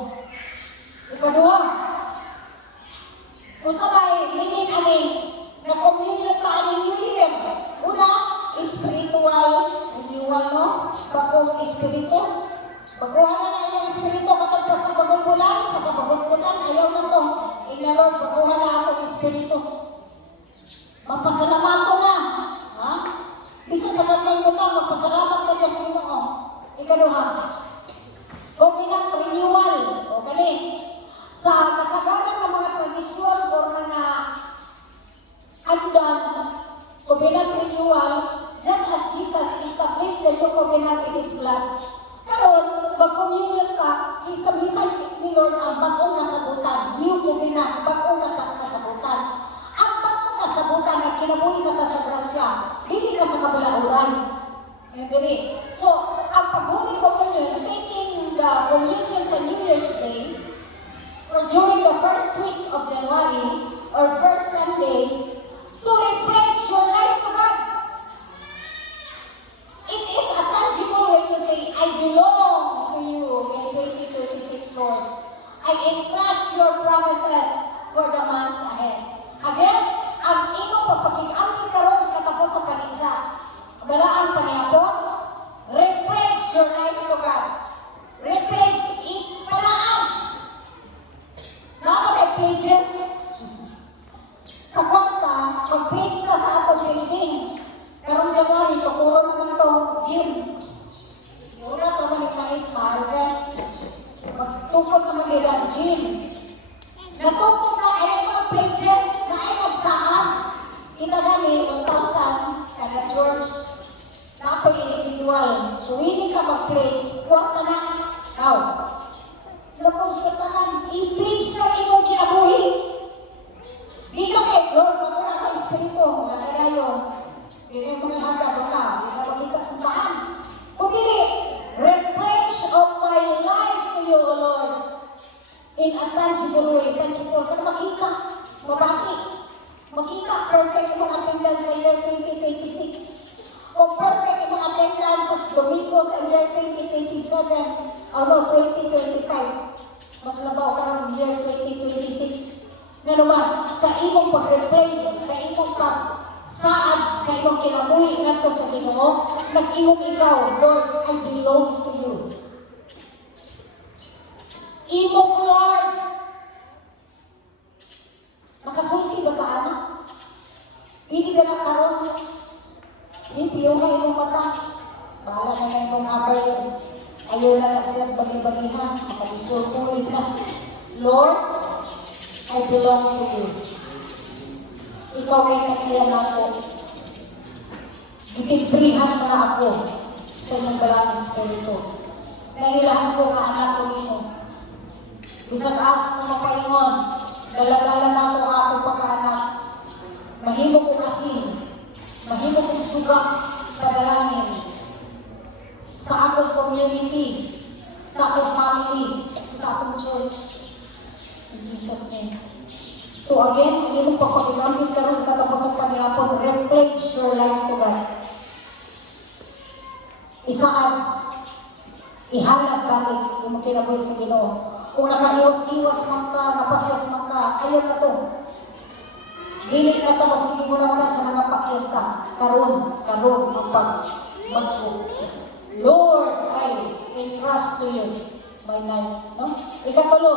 Ikaduha, kung sabay, linin-anin, na communion pa aning New Year. Una, spiritual renewal, no? Bagong espiritu. Baguhan na yung espiritu, katong pagkabagong bulan, pagkabagong bulan, ayaw na to. Ina Lord, baguhan na akong espiritu. Magpasalamat ko na. Ha? Bisa sa gandang ko to, magpasalamat ka niya sa Ginoo. Ikaduha, covenant renewal. O kani, sa kasagaran ng mga tradisyon o mga andan, covenant renewal, just as Jesus established the new covenant in His blood. Karon, mag-communion ka, establisan ni Lord ang bagong kasabutan, new covenant, bagong kasabutan. Ang bagong kasabutan na kinabuhi na ka sa grasya, hindi ka sa kabalauran. So, ang pag-Holy Communion, taking the communion sa New Year's Day, or during the first week of January, or first Sunday, to reflect your life to God. It is a tangible way to say, I belong to you in 2026, Lord. I entrust your promises for the months ahead. Again, ang imong pagpakig-ampit karon sa katapos sa paninsa. Balaan paniyapon, reflect your life to God. Reflect ipanaan. Nakakay pages. Sa kwarta, mag-pledge ka sa atong building. Karong January, tukuro naman to gym. Ulat naman yung mais ma-harvest. Magtukot naman nila ang gym. Natukot na ay mga pledges na ay nagsaan. Kita gani, 1,000 kada church. Napoy individual. Kung hindi ka mag-pledge, kwarta na. Now, lapos sa tanan, i-pledge na imong kinabuhi. Di lang Lord, magula ka espiritu, wala na yun. Hindi mo nang hagad na, hindi na makita sa bahan. Kung hindi, replenish of my life perfect yung attendance sa year 2026. Kung perfect yung attendance sa Domingo sa year 2027, no, 2025, mas labaw ka ng year 2026. Nga naman, sa imong pag-replace, sa imong pag-saad, sa imong kinabuhi nga to sa Ginoo, nag-ingong ikaw, Lord, I belong to you. Imong Lord, makasulti ba ka, anak? Pili ka na karon. Pipiyo nga imong mata. Bahala na na imong abay. Ayaw na nagsiyang bagi-bagihan. Makalisultulit na. Lord, I belong to you. Ikaw kay nakiyan ako. Itimprihan mo na ako sa iyong balang espiritu. Nahilahan ko nga anak ko nimo. Bisag asa ko mapaingon, dala-dala na ako ang akong pagkaanak. Mahimo ko kasi, mahimo kong suga, padalangin sa akong community, sa akong family, sa akong church. In Jesus' name. So again, hindi mo pagpaginamit ka rin sa katapusan pa niya po, replace your life to God. Isaan, ihanap balik yung kinabuhi sa Ginoo. Kung nakaiwas-iwas man ka, napakyas man ka, ayaw na to. Dili na to, magsige mo na sa mga pakyas ka. Karon, magpo. Lord, I entrust to you my life. No? Ikatulo,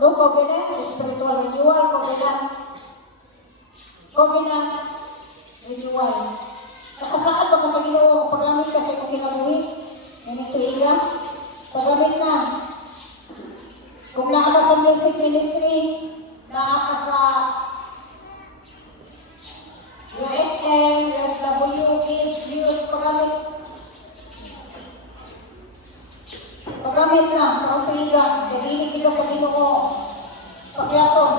no covenant, spiritual renewal, covenant renewal. Nakasaan ba ka sa Ginoo, paggamit ka sa iyong kinabuhi? Ngayon tuiga, paggamit na. Kung naa ka sa music ministry, naa ka sa UFM, UFW, Kids, Youth, paggamit na, ang tuiga, kadinig ka sa Ginoo, pagyason,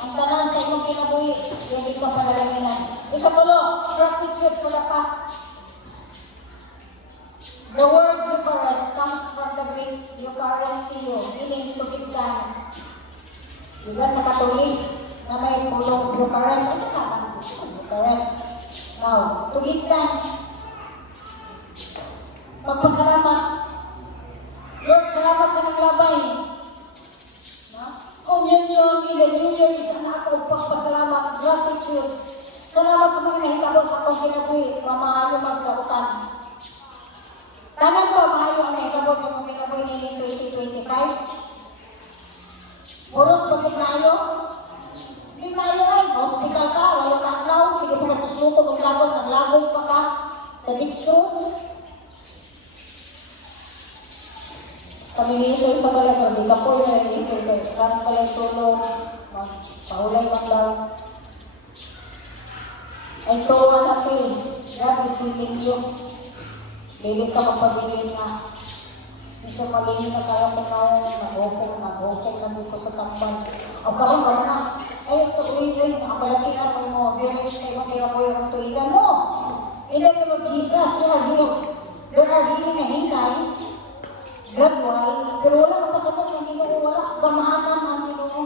ang tanan sa inyong kinabuhi, yung ikaw panalaginan. Ikatulo, gratitude for the past. The word Eucharist comes from the Greek Eucharistio, meaning to give thanks. Diba sa Katolik na may pulong Eucharist, kasi naman Eucharist. Now, to give thanks. Magpasalamat. Lord, salamat sa naglabay. Communion in the New Year is an act of pagpasalamat, gratitude. Salamat sa mga nahitabo sa akong kinabuhi, mamahayo maglautan. Tanan ba maayo ang nahitabo sa akong kinabuhi nini 2025? Oros bagay maayo? Hindi maayo ay, hospital ka, wala ka atlaw, sige po katuslo ko ng lagong, naglagong pa ka sa dextrose. Kami nito sa balay, hindi ka po na ito, karang balay tulong, pahulay man daw. Ay tuwa na pil, God is healing you. Lilit ka magpabilin nga. Hindi siya malilit na kaya mo nabukong na dito sa tambal. O karoon ka na, ay ito uwi, nakapalatinan mo, bilang sa ibang kinabuhi ang tuwigan mo. In the name of Jesus, you are healed. There are healing na hinay, gradual, pero wala kang pasabot ng Ginoo, wala gamahanan ang Ginoo.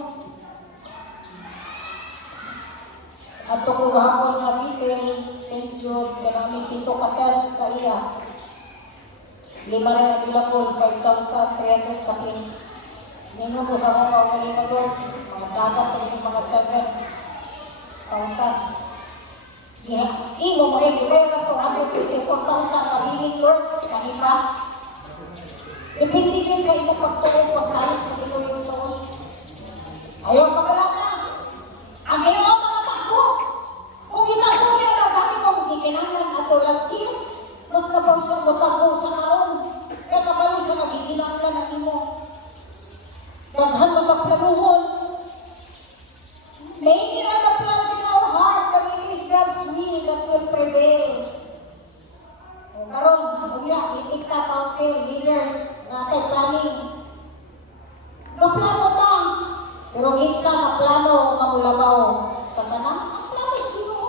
At ko gahapon sa meeting, St. Jude, kanaming pito kates sa iya. 5 rin ang bilapon, 5,300 kapin. Nino po sa mga kanina doon, mga dagat, kanina mga 7,000. Imo mo rin, di ba yung 424,000 na billing Lord, kanina. Depende yun sa ito pagtuong pagsalit sa Ginoo yung soul. Ayaw ka pala ka. Ang Ginoo mga takbo. Kung ginagawa niya na gamit kong gikinangan ato last year, mas nabaw siya matagbo sa karon. Kaya kapalo siya nagiginanglan na imo. Daghan magpaplanuhon. May other plans in our heart, but it is God's will that will prevail. O karon, unya, itikta council, leaders, natay planning. Gaplano ta. Pero kinsa na plano nga mulabaw sa kanang ang plano sa Ginoo.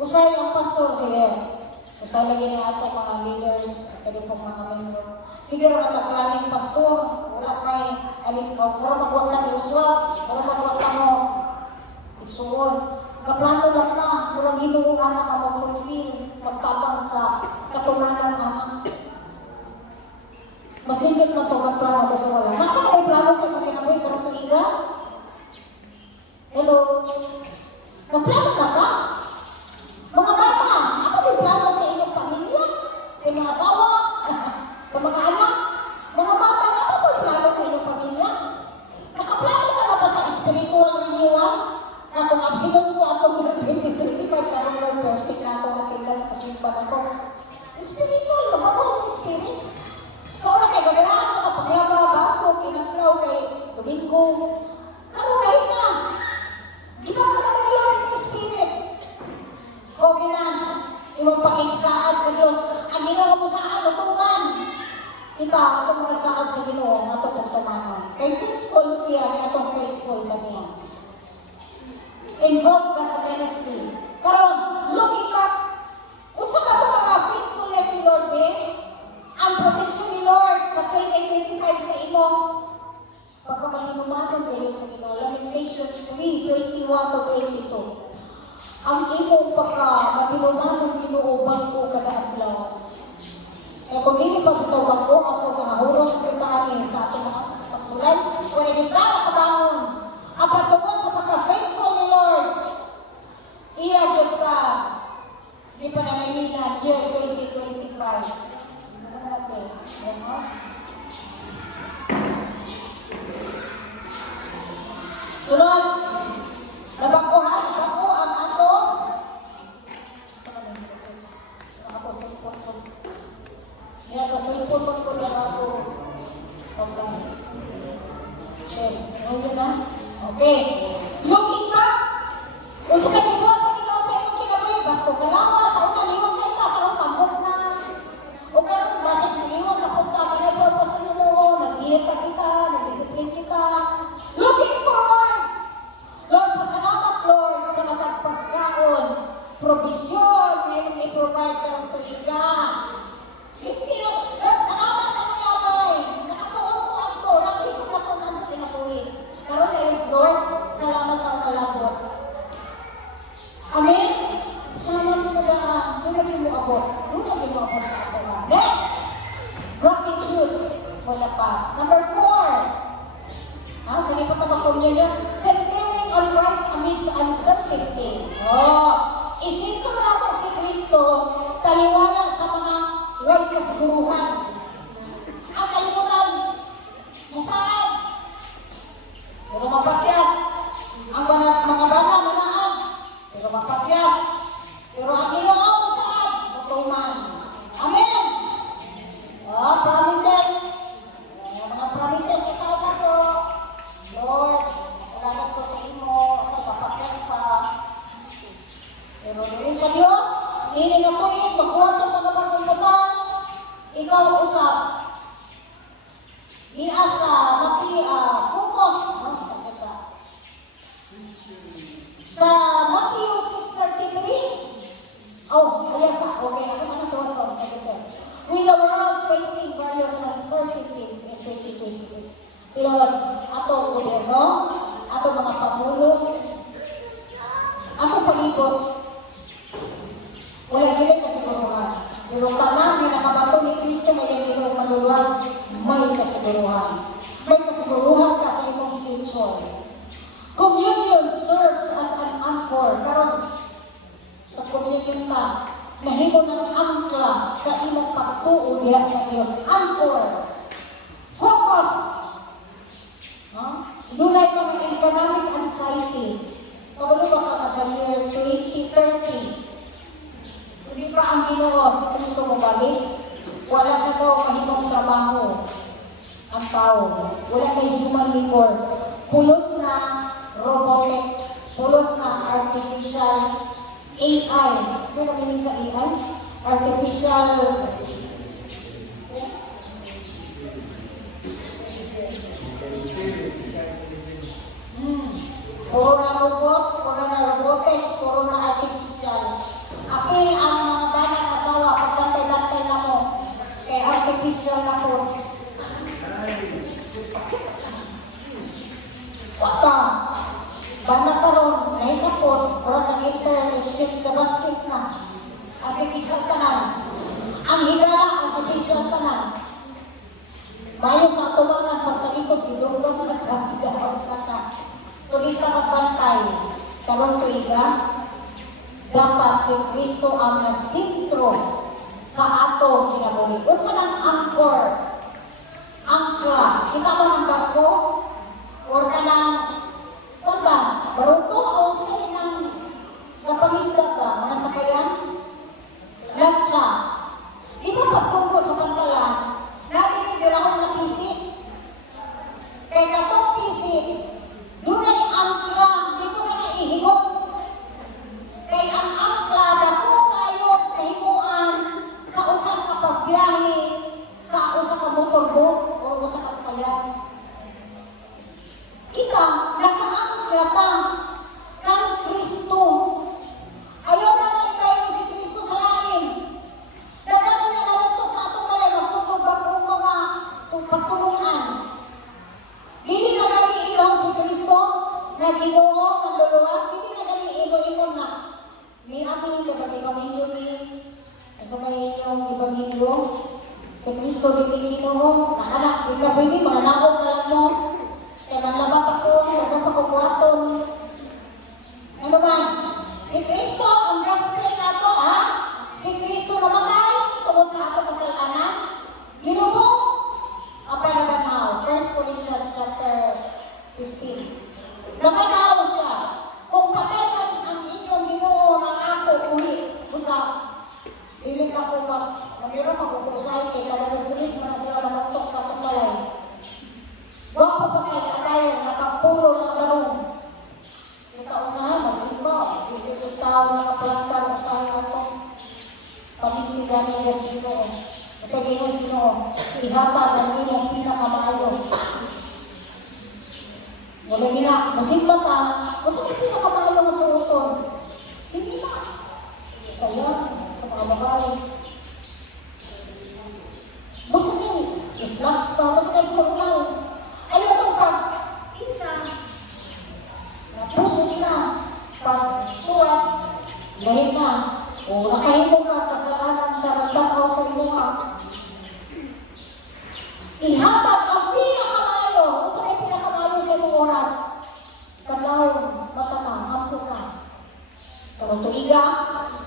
Usay ang pastor sige. Usay lagi ni ato mga leaders, kadi pong mga membro. Sige ra ta planning pastor, wala may alin ka, pero magwag na ni uswa, pero magwag ka mo. Isuon. Kaplano lang na, murang Ginoo anak ka mag-fulfill, magtabang sa katumanan anak. Mas lingkot na ito, magplano ka sa wala. Maka na may plano sa mga kinaboy, karong tuiga? Hello? Magplano na ka? Mga bata, ako may plano sa inyong pamilya, sa mga asawa, sa mga anak. Mga bata, ako may plano sa inyong pamilya. Nakaplano ka na ba sa spiritual renewal? Na kung absinos ko ato gino 2025 karong Lord, perfect na akong atilas, kasumpan ako. Spiritual, mabago ang spirit. So, na kay gagarahan mo na paglaba, baso, kinatlaw kay Domingo. Karong kayo na. Ginagawa naman nila ng spirit. Covenant, imong pakigsaad sa Diyos. Ang Ginoo mo sa ano, tuman. Kita, atong mga saad sa Ginoo, atong pagtumanon. Kay faithful siya, atong faithful kaniya. Involved ka sa ministry. Karon, looking back, usa ka itong mga faithfulness ni Lord, ang protection ni Lord sa 2025 sa imo. Pagka maninumanon kayo sa Ginoo, Lamentations 3:21 to 22. Ang imo pagka maninumanon Ginoo ko kada adlaw. Kaya kung hindi pa ito bago, ang pagkakahurong kita ani sa ating mga pagsulat, kung hindi ka nakabangon, ang patungkol sa pagka-faithful ni Lord, iya kita, di pa nananginan, year 2025. Saan natin? Ano? Sunod, nabaguhan ako ang ato. Saan natin? Ako sa ipon ko. Niya sa cellphone ko niya ako. Okay. Okay. Okay na? Okay. Looking back, kung sa katibuan sa Ginoo sa imong kinabuhi, basko kalawa, sa una liwag na ita, karong tambok na. O karong basig liwag na punta, kanay purpose sa Ginoo, nag-iita kita, nag-discipline kita. Looking forward. Lord, pasalamat Lord sa matag pagkaon, provision, na imong i-provide karong tuiga. Hindi na, Lord, salamat sa nangabay. Nakatuon ko ako, nakit ko natunan sa kinabuhi. Karon kayo, Lord, salamat sa kalabot. Amen? Salamat mo na lang. Yung naging mo abot. Yung naging mo abot sa ako na. Next! Gratitude for the past. Number 4. Sige pa tapos niya yan. Centering on Christ amidst uncertainty. Isin ko na nato si Kristo, taliwala sa mga way kasiguruhan. Ang kalimutan, musaan. Pero mapakyas. Ang mga bata manaan. Pero mapakyas. Pero ang Ginoo musaan. Matuman. Amen. Promises. Mga promises sa sana ko. Lord, kailangan ko sa imo, sa papakyas pa. Pero diri sa Diyos, hiling ako magkuhan sa mga pagkumputan, ikaw usap. Niya sa focus. Sa Matthew 6:33, okay, ako sa natuwa sa with the world facing various uncertainties in 2026. Pero atong gobyerno, atong mga pamulo, atong palibot, wala gila kasiguruhan. Pero tanan na nakabato ni Kristo may ginoo maluluwas, may kasiguruhan. May kasiguruhan ka sa imong future. Communion serves as an anchor. Karon, pag-communion ta, nahimo ng angkla sa imong pagtuo diha sa Dios. Anchor. Focus. Dunay mga economic anxiety. Kabalo ba ka sa year 2030? Hindi pa ang Ginoo si Kristo mabalik. Wala na daw mahimong trabaho ang tao. Wala na human labor. Pulos na robotics. Pulos na artificial AI. Ito na meaning sa AI? Artificial Corona robot, corona robotics, corona artificial. Apil ang mga banang asawa, pagbantay-bantay na mo. Kaya artificial na po. Wata, bana karon, may napot, orang ang inter-exchange na basket na. Artificial tanan. Ang higala, artificial tanan. Mayo sa atumangan, pagtalikod, gidunggam ka, gidunggam ka. Tulita magbantay, karong tuiga, dapat si Kristo ang nasintro sa ato kinabuhi. Kung saan ang anchor, angkla, kita mo ng barko, or ka ng, kung ba, baruto, o sa ng kapangisda ka, mga sakayan, latsa. Di ba pagtunggo sa pantalan, natin yung birahon na pisik? Kaya katong pisik, doon na ni angkla, dito na ihigot. Kaya ang angkla, dako kayo kahimuan sa usang kapagbiyahe, sa usang kamotorbo, o usang kasakayan. Kita, nakaangkla ta, kang Kristo. Ayaw na nga kayo si Kristo sa lain. Nagano niya nalantok sa atong balay, magtupag bagong mga pagtulungan. Dili na gani ikaw si Kristo, na Ginoo, magluluwas, dili na gani imo-imo na. Miami, kapag ipamilyo mi, sa may inyong ibangilyo, si Kristo dili Ginoo, nakanak, di na pwede, mga naong na lang mo. Kaya manlabat ako, huwag pa kukuhaton. Ano man? Si Kristo, ang gospel na to, ha? Si Kristo namatay, tungkol sa ato kasalanan. Ginoo, apa na ba now? 1 Corinthians chapter 15. Napanaw siya. Kung patay man ang inyong Ginoo ng ako, uli, usap. Dilit ako mag-ira mag-ukusay kay kalabang pulis man sila namantok sa atong balay. Wapo pa kayo katayan, nakapulo ng barong. Ito usahan, magsimba. Ito tao nakaplastar, usahan ako. Pag-istigan ng Yes Ginoo. Ito Yes Ginoo. Ihata ng inyong pinakamaayo. Wala gina, masimba ka. Masa may pinakamaayo na suoton? Sige na. Saya sa mga babae. Basta kayo, islaps pa, basta kayo pagmahal. Ano itong pag-isa? Puso na, pag-tuwag, lahit na, o nakahimo ka kasalanan sa magtakaw sa imuha. Ihatag ang pinakamayo, basta may pinakamayo sa imong oras. Kanaw, mata na, hampo na. Karong tuiga,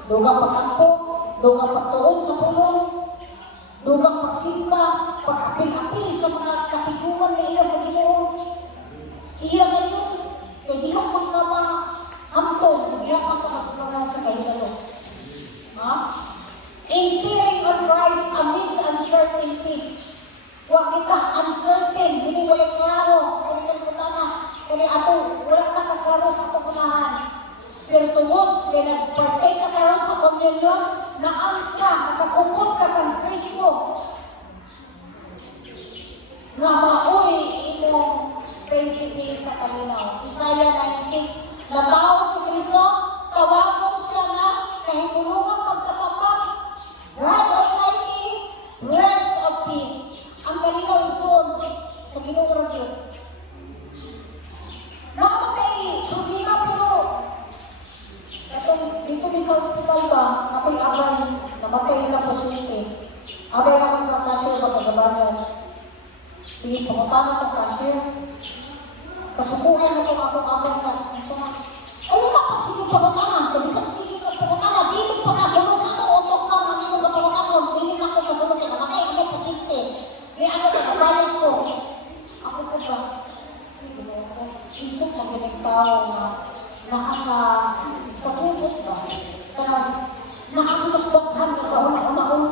dugang pagkampo, dugang pagtuon sa pulong, dugang pagsimba, pag-apil-apil sa mga katiguan na iya sa Ginoo. Iya sa Diyos, kaya dihang magkama-hamtong, dihang magkama-pagkagan sa kahitalo. Ha? Enduring on Christ amidst uncertainty. Huwag kita uncertain, hindi wala klaro, kani kalimutana, kani ato, wala ka kaklaro sa atong unahan. Pero tungod, kaya nag-partake ka karon sa communion, naan ka, nakakupot ka kang Kristo. Nga maoy imong prinsipe sa kalinaw. Isaiah 9:6, natao si Kristo, tawagon siya na kahimulungan pagtatapag. God Almighty, Prince of Peace. Ang kalinaw isun sa Ginoo ra gyud. Namatay problema pero dito mi sa hospital ba, ako'y abay, namatay na pasyente. Abay na ako sa cashier ba kagabagan. Sige, pangutanan ko cashier. Kasukuhan na itong akong abay na. Ayun na, pag sige pangutanan, kabisang sige pangutanan, dili pa kasunod sa akong utok na, hindi ko matawakanon, dili na ako kasunod na namatay ako pasyente. May ano kagabayan ko. Ako po ba? Isip maginig tao na nakasa katubot ba? Karang nakakutos daghan na kauna-una-un.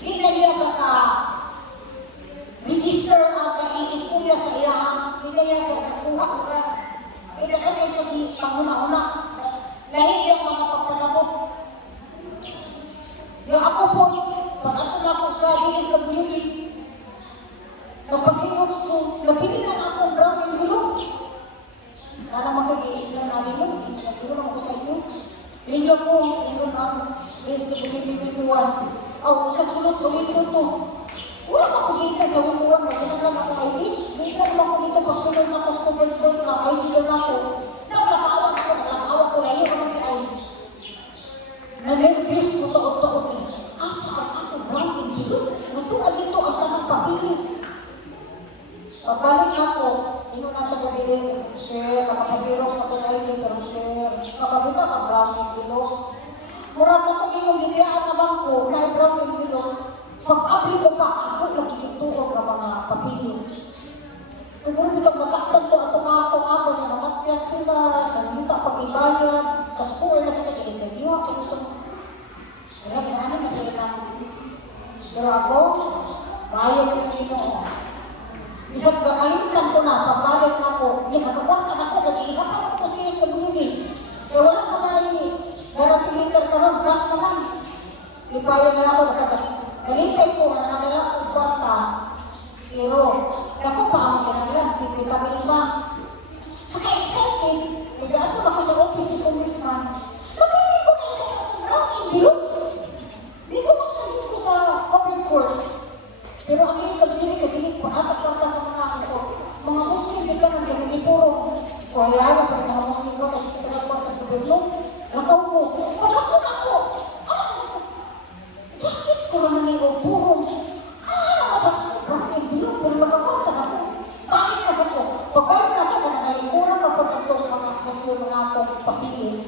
Di na niya register ang naiistorya sa iyahan. Di na niya kakuha ka. Di na kanya sa panguna-una. Lahi ang mga pagpanabot. Yung ako po, pag ato na ako sa DSWD, napasirox ko, napili lang akong brown envelope. Para magkagiging na namin mo, nagulong ako sa iyo. Linyo ko, ingon ang DSWD 1. Sa sunod-sunod ko to. Wala pa ako gitan sa winduan, nagkinalan ako ID. Hindi na naman ko dito, pagsunod na ako sa COVID na ID na ako. Nagkakawag ko na iyo, ano may ID. pagbalik na ko, ino na ito gabi, share, nakapasiros na ko na hindi, pero share, kapagita ka, browning dilo. Murag na itong inyong gibiyaan na bangko, na browning dilo, pag-abli ko pa, ako nakikituog ng mga papilis. Siguro bitong mataktan ko atong ako abo na namatyan sila, nangita pag-ibayad, kasi po ay nasa nag-interview ako ito. Wala, inahanin na kayo na. Pero ako, bayan ko dito. Isang kakalimtan ko na, pagbalik na ko, yung nagkawartan ako, nag-iihapan ako sa SWD. Kaya wala ka may garantilitan ka ron, gas naman. Lipayan na ako, nalipay ko, nakadala ko kwarta. Pero, naku pa ang kinaglan, si Pita Bilba. Saka excited, nag-ato ako sa office ni Congressman. Napili ko na isa ng brown envelope. Hindi ko mas naging ko sa open court. Pero ang least na binili kasi ko kwarta sa mga ako. Mga Muslim, di ka nang gano'n puro. O hayaya pa rin mga Muslim ko kasi kita ng kwarta sa gobyerno. Lakaw ko. Paglakaw na ko. Ano sa ko? Jacket ko naman yung puro. Brown envelope, pero nakakwarta na ko. Bakit na sa ko? Pagbalik na ko, nagalimuran na pag itong mga Muslim mga akong papilis.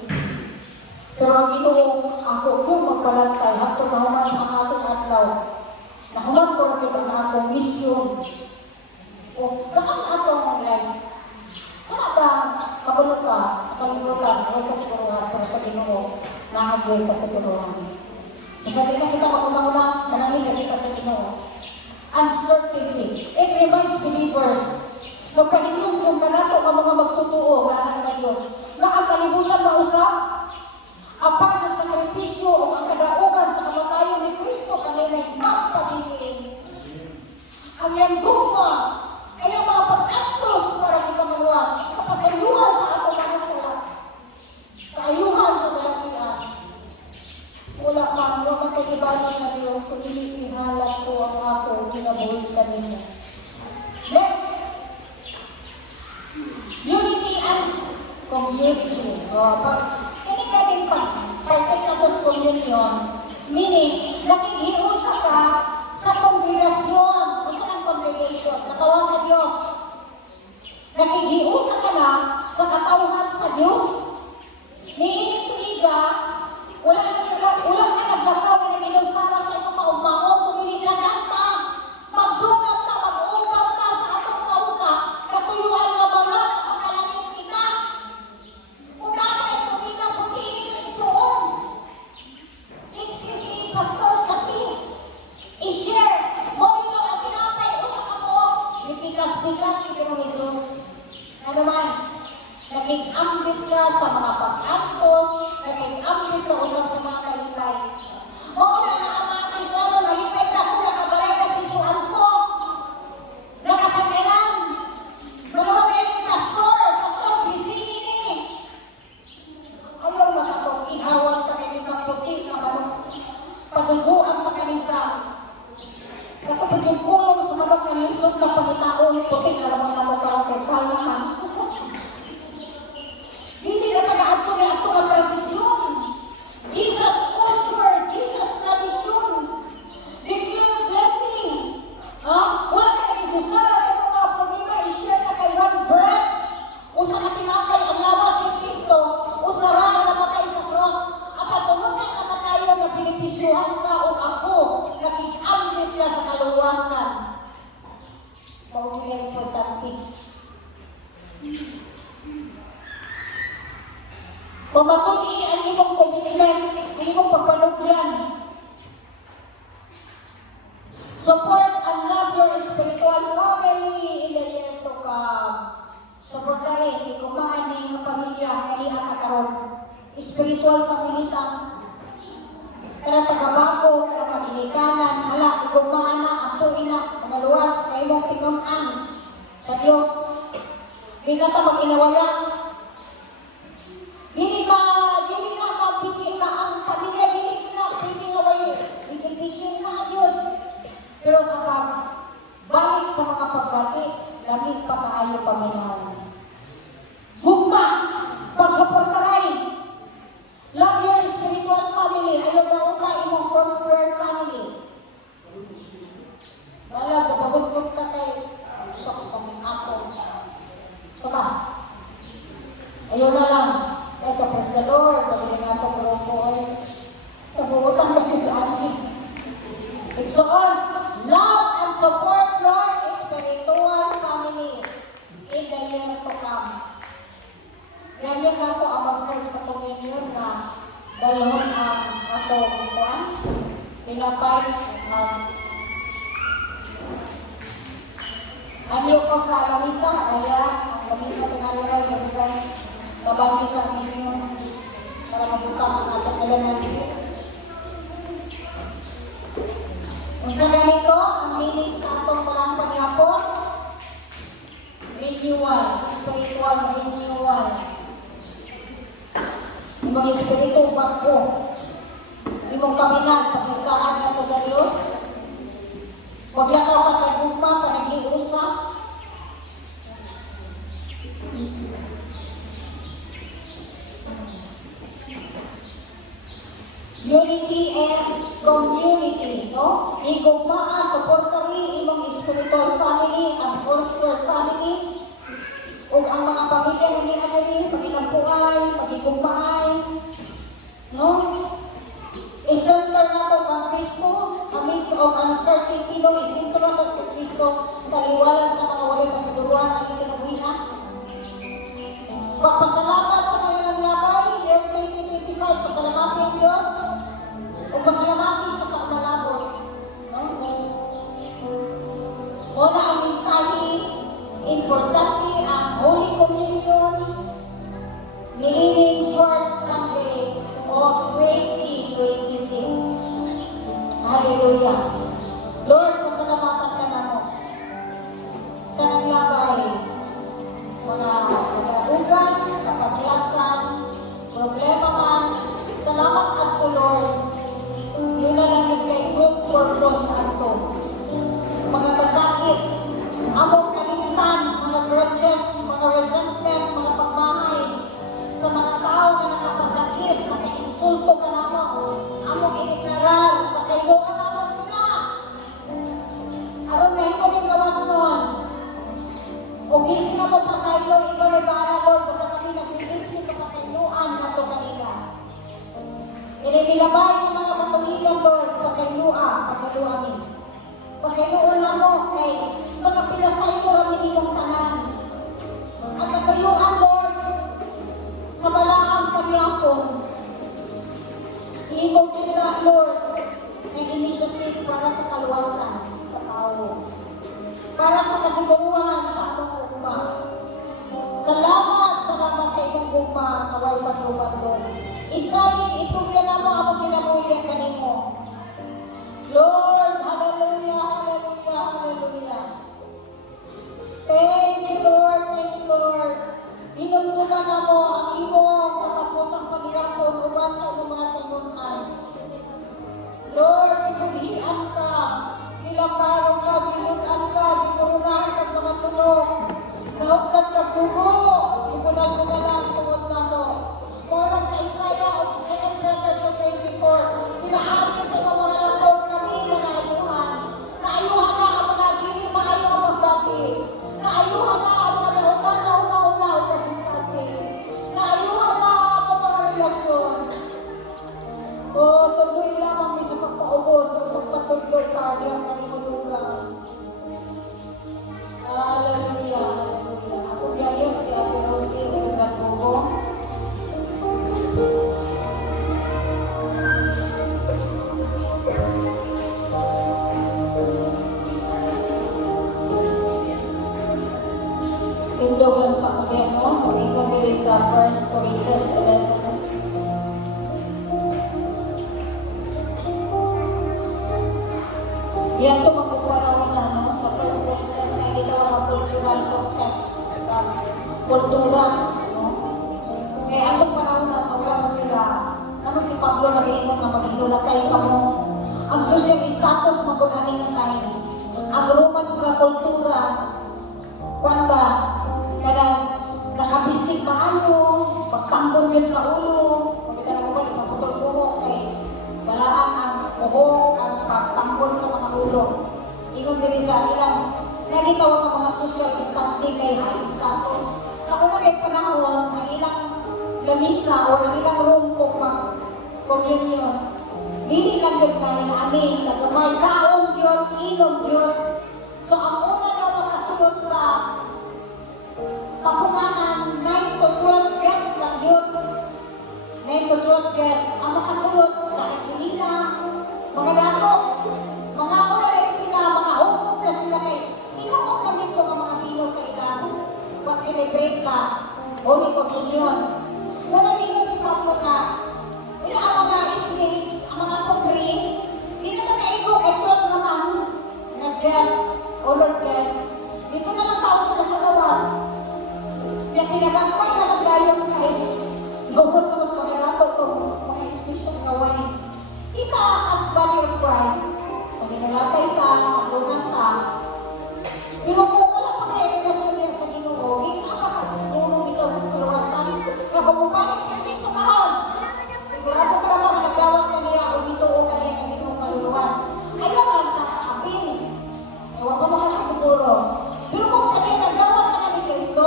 Pero ang ginoo, ako yung magbalantay, hato na human ang akong adlaw. Nahuman ko rin ang akong misyon. O kaan atong life? Kana ba kabalo ka sa kalibutan, huwag kasiguruhan, pero sa ginoo, naagay kasiguruhan. Kasi di na kita makuna-una, manangin na kita sa ginoo. Uncertainty. It reminds believers, magpahinong ka nato ang mga magtutuo, anak sa Diyos, na ang kalibutan mausap, apan ang sakripisyo o ang kadaugan sa kamatayon ni Kristo kanunay magpabilin. Ang yang gugma ay ang mga pag-atos para kita maluwas, kapasayuhan sa ato mga sala, kaayuhan sa dalagian. Wala man, wala magkakibalo sa Diyos kung iniihalan ko ang ako ginabuhin kanina. Next, unity and community. Pag kaning pag-take na to sa communion, meaning, nakikiusa ka sa kongregasyon. O saan ang congregation? Katawan sa Diyos. Nakikiusa ka na sa katauhan sa Diyos. Niinit tuiga, wala ka naglakaw na nag-inusara sa itong kaugmaon, kumililagan ka, magdungan ka, mag-ubag ka sa atong kausa, katuyuan nga mga kapagkalangit kita. Kung nakakait mo kita sa suon, si Pastor Chati, i-share, mo nito ang pinapay, usa ka mo, nipikas-pikas si Pino Jesus. Ano man, naging-ambit ka sa mga pag-antos, naging-ambit ka usap sa mga kalipay. Mauna na ang mga Kristono, nalipay ka kung nakabalay ka si Suanso, nakasagyanan, manawag kayo ng Pastor, bisini ni. Ayaw na katong ihawan ka kayo sa puti na manong pagubuan pa kami sa katong yung kulong sa manok ng lisod na pagitaon, puti na naman manok karong kay Kalman. Hindi na taga-ato na ato ang tradisyon. Jesus culture, Jesus tradisyon. Declare blessing. Wala ka nag-isusara sa mga problema, i-share na kay one bread. Usa ka tinapay ang lawas ni Kristo, usara na namatay sa cross. Apatungod sa kamatayon na binipisyuhan ka o ako, nag-ambit ka sa kaluwasan. Mauwi na importante. Pamatuli ang imong commitment, ang imong pagpanugyan. Support and love your spiritual family in the year to come. Support ka rin, ikumaan na yung pamilya, kaliha ka karon. Spiritual family tang. Kada tagabago, kada paginikanan, hala, ikumaan na, apo ina, magaluwas, kayo mong tinunan sa Diyos. Di na ta mag-inawaya. Dili na mapikit na ang pamilya, dili na pwede nga may pikil-pikil na yun. Pero sa pagbalik sa mga pagbati, lamig pa kaayo paminahan. Hugma, pagsuportaray. Love your spiritual family. Ayaw na una imong first world family. Balag, napagod ka kay usap sa Ayun na lang. Ito, praise the Lord. Pagiging nga itong grupo ay kabuutan na yung it's on. Love and support your spiritual family in the year to come. Ganyan na po ang mag-serve sa communion na dalawang ang atong kuwan. Tinapay anyo ko sa lamisa, ayan, ang lamisa tinalaway, yung kabalisa ninyo para mabutang ang atong elements. Kung sa ganito, ang meaning sa atong walang paghapon, renewal, spiritual renewal. Yung mga espiritu bago, yung mong kaminan, pag-insaan na po sa Diyos, huwag lang ka sa guma, panag-iusap. Unity and community, no? Igugmaa, supportari, imong spiritual family, ang foster family, o ang mga pamilya na niya paginampuay, pagigugmaay, no? I-center na to ang Kristo, amidst of uncertainty, no? I-center na to sa Kristo, taliwala sa mga walay kasiguruhan ang ikinabuhian. Pagpasalamat sa mga ng labay, year 2025, pasalamati ang Diyos, o pasalamati siya sa umalabot. No? Una ang mensahe, importante ang Holy Communion, niining first Sunday of 2026. Hallelujah. Lord, pasalamatan ka na mo sa naglabay, mga ugan, kapagyasan, problema man, salamat at to Lord, yun na lang yung kay good purpose ato. Mga kasakit, among kalimtan, mga grudges, mga resentment, mga pagmamay, sa mga tao na nakapasakit, naka-insulto ka na mo, among iniklarar, pasayloan na mo sila. Aron na ikaw yung gawas noon. O gising na mo pasaylo, ikaw na bahala Lord, basta kami nagbilis mo kapasayloan na to kanila. Inilabay ng mga katuligan Lord, pasayloan mi. Pasayloan na mo kay mga pinasaylo rami nimong tanan. Ang katuyuan Lord, sa balaang pagyapon, iibog din na Lord, may initiative para sa kaluwasan sa tao. Para sa kasiguruhan sa among ugma. Salamat sa imong ugma, kaway patluban Lord. Isalin itugyan na mo among kinabuhian kanimo. Lord, hallelujah, hallelujah, hallelujah. Thank you Lord, thank you Lord. Hinumduman na mo ang imong katapusang pagyapon uban sa imong mga tanunan. Lord, pinaghian ka, nilaparong ka, gilunan ka, ginurunahan ka mga tulong, nahugdan ka dugo, imunal-munalan tungod na mo. Kung sa Isaiah o sa 2 Peter 24, pinaagi sa mga lapod kami na naayuhan. Naayuhan na ang mga dili maayo ang pagbati. Naayuhan na ang mga nautan na una-una o kasing-kasing. Naayuhan na ang mga relasyon. O, tuloy lamang may sa pagpaubos sa pagpatulog ka niyang manimudugan. Hallelujah, hallelujah. Ako galing si Ate Rosie sa Bratubo. Tindog lang sa mga mo, mag-ikong dili sa 1 Corinthians 11. Yan ito magkukurawin na no? Sa 1 Corinthians na hindi tawag ang cultural context sa kultura. No? Kaya atong panahon na sa wala pa sila, ano si Pablo nag-iingon na mag-inulatay ka mo. Ang social status magkuhaning ang kain. Ang Roman nga kultura, kwan ba, kada nakabistig maayo, pagtambon yun sa ulo, pagkita na mo ba, napaputol buhok kay balaan ang buhok, ang pagtambon sa mga ulo. Ingon din sa ilang, nagitawag ang mga social standing na high status. Sa unang panahon, ang ilang lamisa o ang ilang room kung mag-communion. Dili lang yun na ani, nagamay, kaong yun, inom yun. So ang una na makasunod sa tapukanan, 9 to 12 guests lang yun. 9 to 12 guests. Ang makasunod, kahit sila, mga dato, mga una rin sila, mga hukog na sila kay inoon man dito ang mga Pino sa ilang pag-celebrate sa Holy Communion. Wala dito si Kapo na ila ang mga slaves, ang mga pobre, di naman naigo, eklot naman na guest, honored guest. Dito na lang tao sila sa gawas. Kaya tinagakman na lang dayon kay Lord ko mas maganato itong mga special na wine. Kita as body of Christ. Pag inalatay ka, maglungan ka. Pero kung wala pa kayo relasyon niya sa Ginoo, hindi ka pa siguro bitaw sa kalawasan. Nga kung bumalik sa Kristo karon, sigurado ka naman na nagdawat na niya o bituo ka niya ng Ginoo kaluluwas. Ayaw lang sa apil. Huwag pa makakasiguro. Pero kung sabihin nagdawat ka na ni Kristo,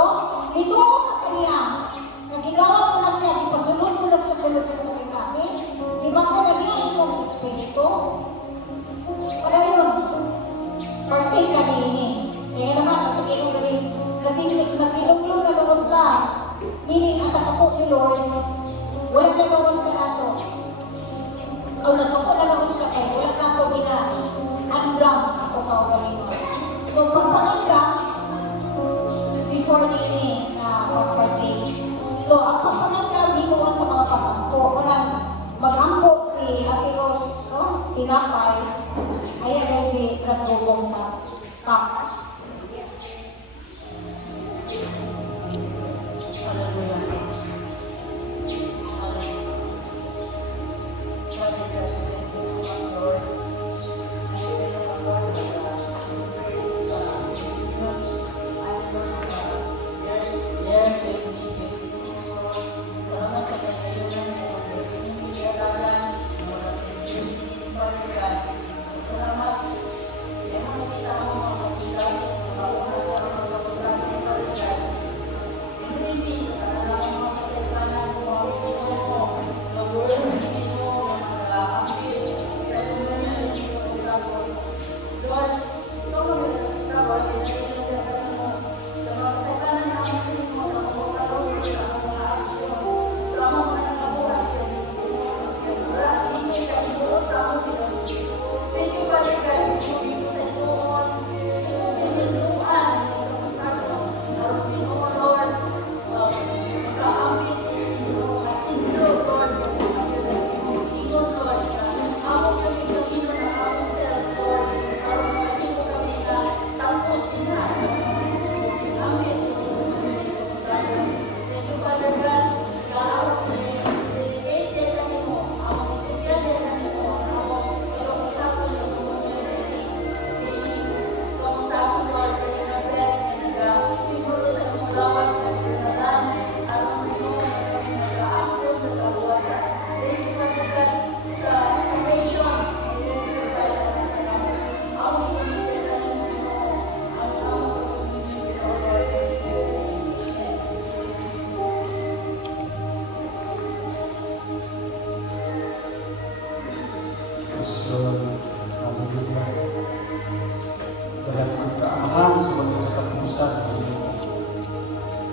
bituo ka kaniya. Nagigawat mo na siya, ipasunod mo na siya sunod sa kasi. Di ba ka na niya itong espiritu? Wala yun. Partay ka nini. Kaya naman, sige yung natinuglo na noon ka. Meaning, ang kasakot ni Lord, wala na noon ka ato. O nasakot na noon siya eh, wala na ako ina-andam ato kaugaling mo. So, pagpangandam, before nini na pag-partay. So, ang pagpangandam, hinuwan sa mga pagampo. Unang mag-ampo si Ate Rose, no? Tinapay. Ayan din si Ratubong sa cup.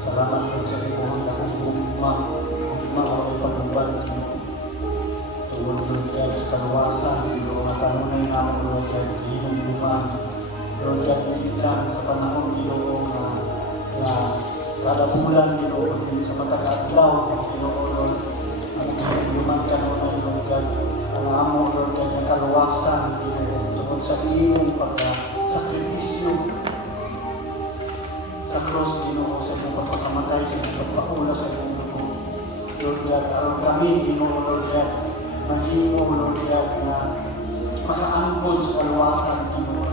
Salamat po sa ibuhan na kung mga pagbuban tungkol sa kaluwasan, yung tanunay namin Lord God, inyong duman. Lord God, lang sa panahon Ginoo na kada bulan Ginoo sa matag-adlaw Ginoo Lord, ang duman kanunay Lord God, ang amo Lord God na kaluwasan Ginoo tungkol sa iyong pagkasakripisyo sa cross Ginoo sa iyong pagpakamatay, sa iyong pagpakula sa iyong dugo. Lord God, aron kami Ginoo Lord God, mahimo Lord God na makaangkon sa kaluwasan Ginoo.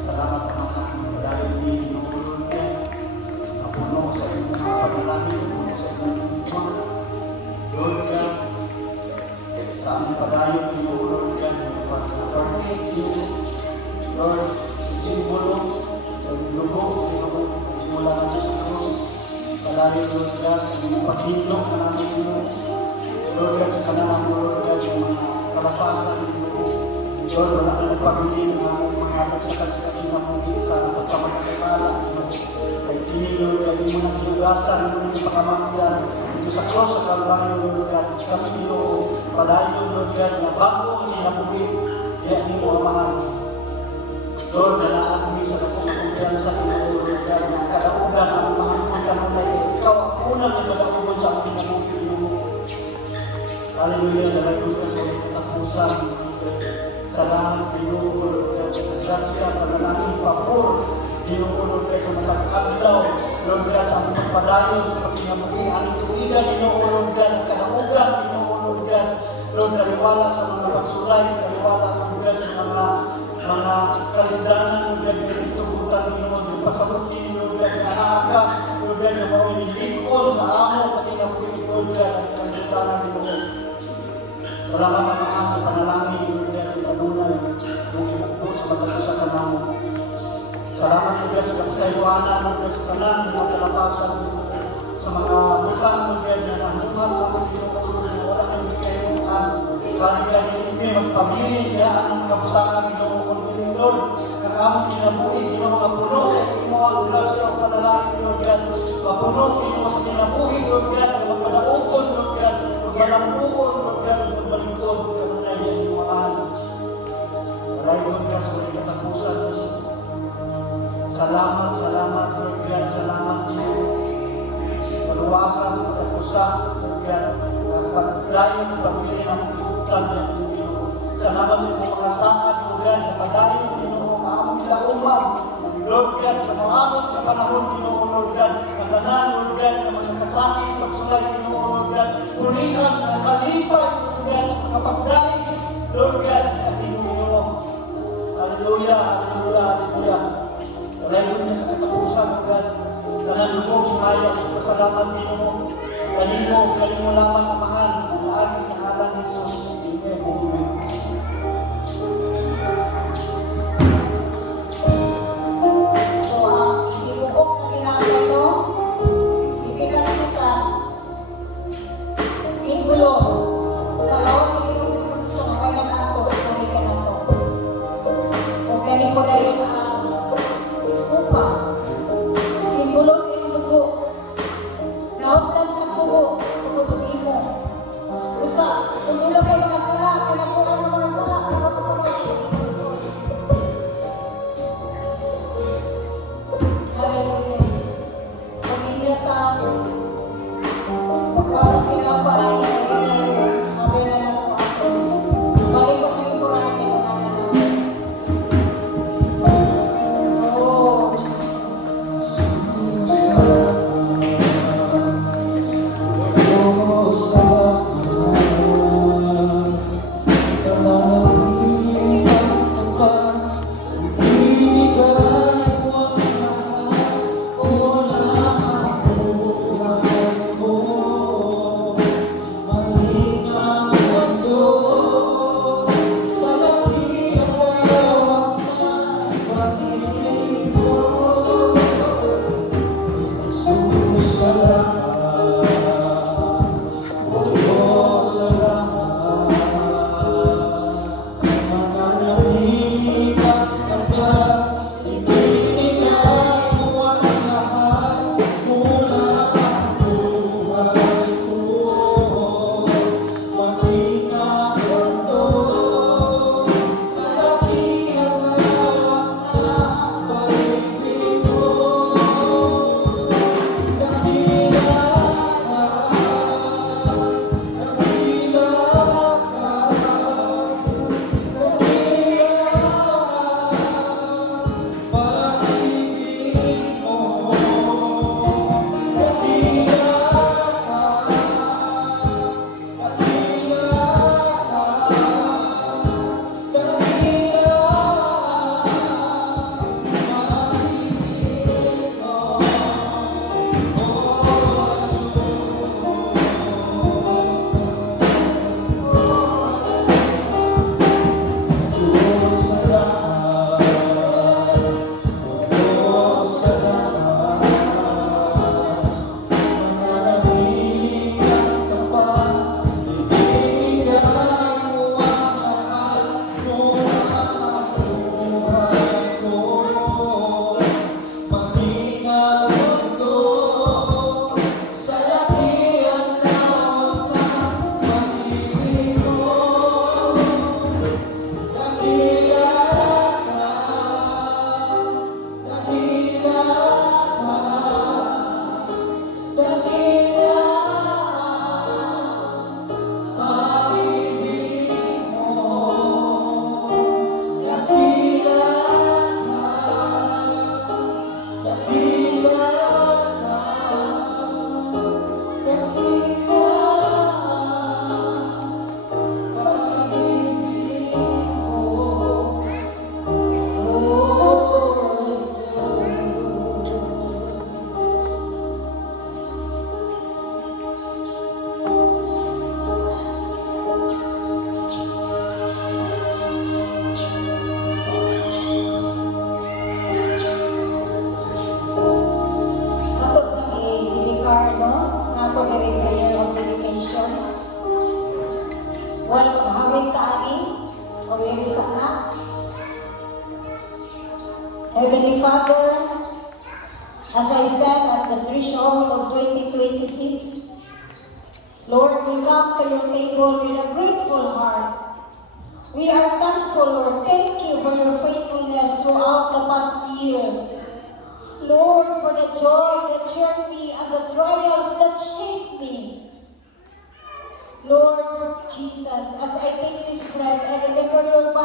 Salamat anak dahil ni Ginoo Lord God, napuno sa iyong mga panalangin, napuno sa iyong mga Lord God, sa aming padayon Ginoo Lord God, pagkapartay Ginoo Lord, sa simbolo sa lugo, mula natin sa krus, Palayo, Lord God, yung paghilok na namin mo, Lord God, sa kanalang Lord God, yung mga kalapasan mo, Lord, wala na nagpabiling na among mga tagsakad sa kinamuhi sa pagkamakasasala, kay kini, Lord God, yung mga kiugasan, yung mga pakamagyan, ito sa cross, sa Kalbaryo, Lord God, kami Ginoo, palayo, Lord God, na bago ang kinamuhi, yan mo amahan. Lord, nalaan kami sa dakong kumpiyansa Ginoo, Lord God, na kadaugan ang mga kanunay kay ikaw ang unang ipadakugon sa aming kinabuhi Ginoo. Hallelujah, nalayon ka sa iyong katapusan. Salamat Ginoo, Lord God, sa grasya, panalangin, pabor, Ginoo, Lord God, sa matag adlaw, Lord God, sa aming pagpadayon, sa pagkinabuhi, aming tuwigan, Ginoo, Lord God, ang kadaugan, Ginoo, Lord God, Lord, kaliwala sa mga pagsulay, kaliwala, Lord God, sa mga kalisdanan, Lord God, may tugutan, Ginoo, yung pasabutin, Lord God, na aaka, Lord God, na mao inilikon sa amo, pagkinabuhi, Lord God, ang kalitanan, Ginoo. Salamat naman sa panalangin, Lord God, ang kanunay, yung kibuko sa magkakusa ka namo. Salamat, Lord God, sa kapasayuanan, Lord God, sa kanang mga kalapasan, sa mga butang, Lord God, na namuhat ako, Ginoo, Lord, na wala kang ikayuhan. Balik ka ninyo, magpabiling, yaan ang mga butangan, Ginoo, Lord, ang among kinabuhi, Ginoo, mapuno sa imo ang grasya o panalangin, Lord God, mapuno, Ginoo, sa kinabuhi, Lord God, magpadaukon, Lord God, magbalambuon, Lord God, magbalikod, kanunay yan, iwanan. Malayon ka sa mga katapusan. Salamat, salamat, Lord God, salamat, Ginoo. Sa kaluwasan, sa katapusan, Lord God, pagdayon ng pamilya ng iutang yan, Ginoo. Salamat sa mga saad, Lord God, na padayon, Ginoo, maamong kilauman, Lord God, sa maamong na panahon, Ginoo, Lord God, ang tanan, Lord God, na mga kasakit, pagsulay, Ginoo, Lord God, punihan sa kalipay, Lord God, sa mga pagdayon, Lord God, at Ginoo. Hallelujah, hallelujah, hallelujah. Kalayon ka sa katapusan, Lord God, tanan mo, kimaya, pasalamat, Ginoo, kanimo lamang ang mahal, ang aagi sa ngalan ni Jesus. Amen, amen. So, ibukok na ginamay no, ipikas-pikas, simbolo, sa lawas sa Ginoo sa Kristo na kay nag-atos, kani ka na to. Kung kani ko na yun ang upa, simbolo sa iyong dugo, naot lang sa tubo, tubo imo. Usa, kung wala ka While maghawid ka ani, o irisa na. Heavenly Father, as I stand at the threshold of 2026, Lord, we come to your table with a grateful heart. We are thankful, Lord. Thank you for your faithfulness throughout the past year. Lord, for the joy that cheered me and the trials that shaped me. Lord Jesus, as I take this bread, I remember your body